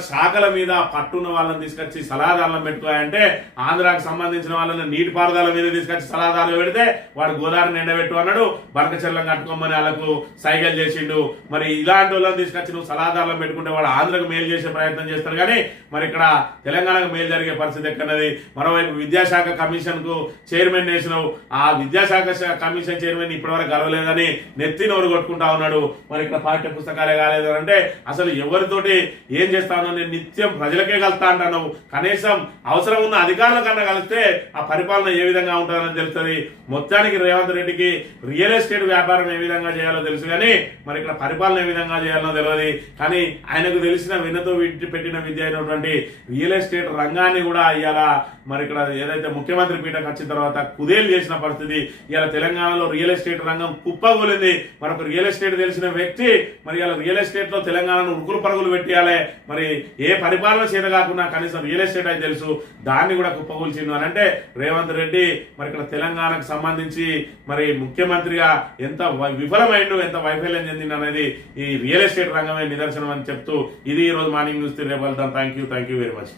శాఖల మీద పట్టున్న వాళ్ళని తీసుకొచ్చి సలహాదారులను పెట్టుకోవాలంటే ఆంధ్రాకి సంబంధించిన వాళ్ళని నీటిపారుదల మీద తీసుకొచ్చి సలహాదారులు పెడితే వాడు గోదావరిని ఎండబెట్టు అన్నాడు, బరకచెల్లం కట్టుకోమని వాళ్ళకు సైకిల్ చేసిండు. మరి ఇలాంటి వాళ్ళని తీసుకొచ్చి నువ్వు సలహాదారులను పెట్టుకుంటే వాడు ఆంధ్రకు మేలు చేసే ప్రయత్నం చేస్తారు కానీ మరి ఇక్కడ తెలంగాణకు మేలు జరిగే పరిస్థితి ఎక్కడది. మరోవైపు విద్యాశాఖ కమిషన్ కు చైర్మన్ వేసినావు, ఆ విద్యాశాఖ కమిషన్ చైర్మన్ ఇప్పటివరకు గర్వలేదని నెత్తి నోరు కొట్టుకుంటా ఉన్నాడు. మరి ఇక్కడ పాఠ్య పుస్తకాలే కాలేదు అంటే అసలు ఎవరితోటి ఏం చేస్తాను, నేను నిత్యం ప్రజలకే కలుస్తా అంటున్నావు. కనీసం అవసరం ఉన్న అధికారుల కన్నా కలిస్తే ఆ పరిపాలన ఏ విధంగా ఉంటుందని తెలుస్తుంది. మొత్తానికి రేవంత్ రెడ్డికి రియల్ ఎస్టేట్ వ్యాపారం ఏ విధంగా చేయాలో తెలుసు కానీ మరి ఇక్కడ పరిపాలన ఏ విధంగా చేయాలో తెలియదు. కానీ ఆయనకు తెలిసిన విన్నతో పెట్టిన విద్య అయినటువంటి రియల్ ఎస్టేట్ రంగాన్ని కూడా ఇవాళ మరి ఇక్కడ ఏదైతే ముఖ్యమంత్రి పీఠకు వచ్చిన తర్వాత కుదేలు చేసిన పరిస్థితి. ఇవాళ తెలంగాణలో రియల్ ఎస్టేట్ రంగం కుప్పగూలింది. మరొక రియల్ ఎస్టేట్ తెలిసిన వ్యక్తి మరి ఇలా రియల్ ఎస్టేట్ లో తెలంగాణను ఉరుకులు పరుగులు పెట్టేయాలి. మరి ఏ పరిపాలన చేత కాకుండా కనీసం రియల్ ఎస్టేట్ అయితే తెలుసు, దాన్ని కూడా కుప్పగూల్చిండు అని అంటే రేవంత్ రెడ్డి మరి ఇక్కడ తెలంగాణకు సంబంధించి మరి ముఖ్యమంత్రిగా ఎంత విఫలమైండు, ఎంత వైఫల్యం చెందిండు అనేది ఈ రియల్ ఎస్టేట్ రంగమే నిదర్శనం అని చెప్తూ ఇది ఈ రోజు మార్నింగ్ న్యూస్. రేపు వెళ్తాం. Thank you very much.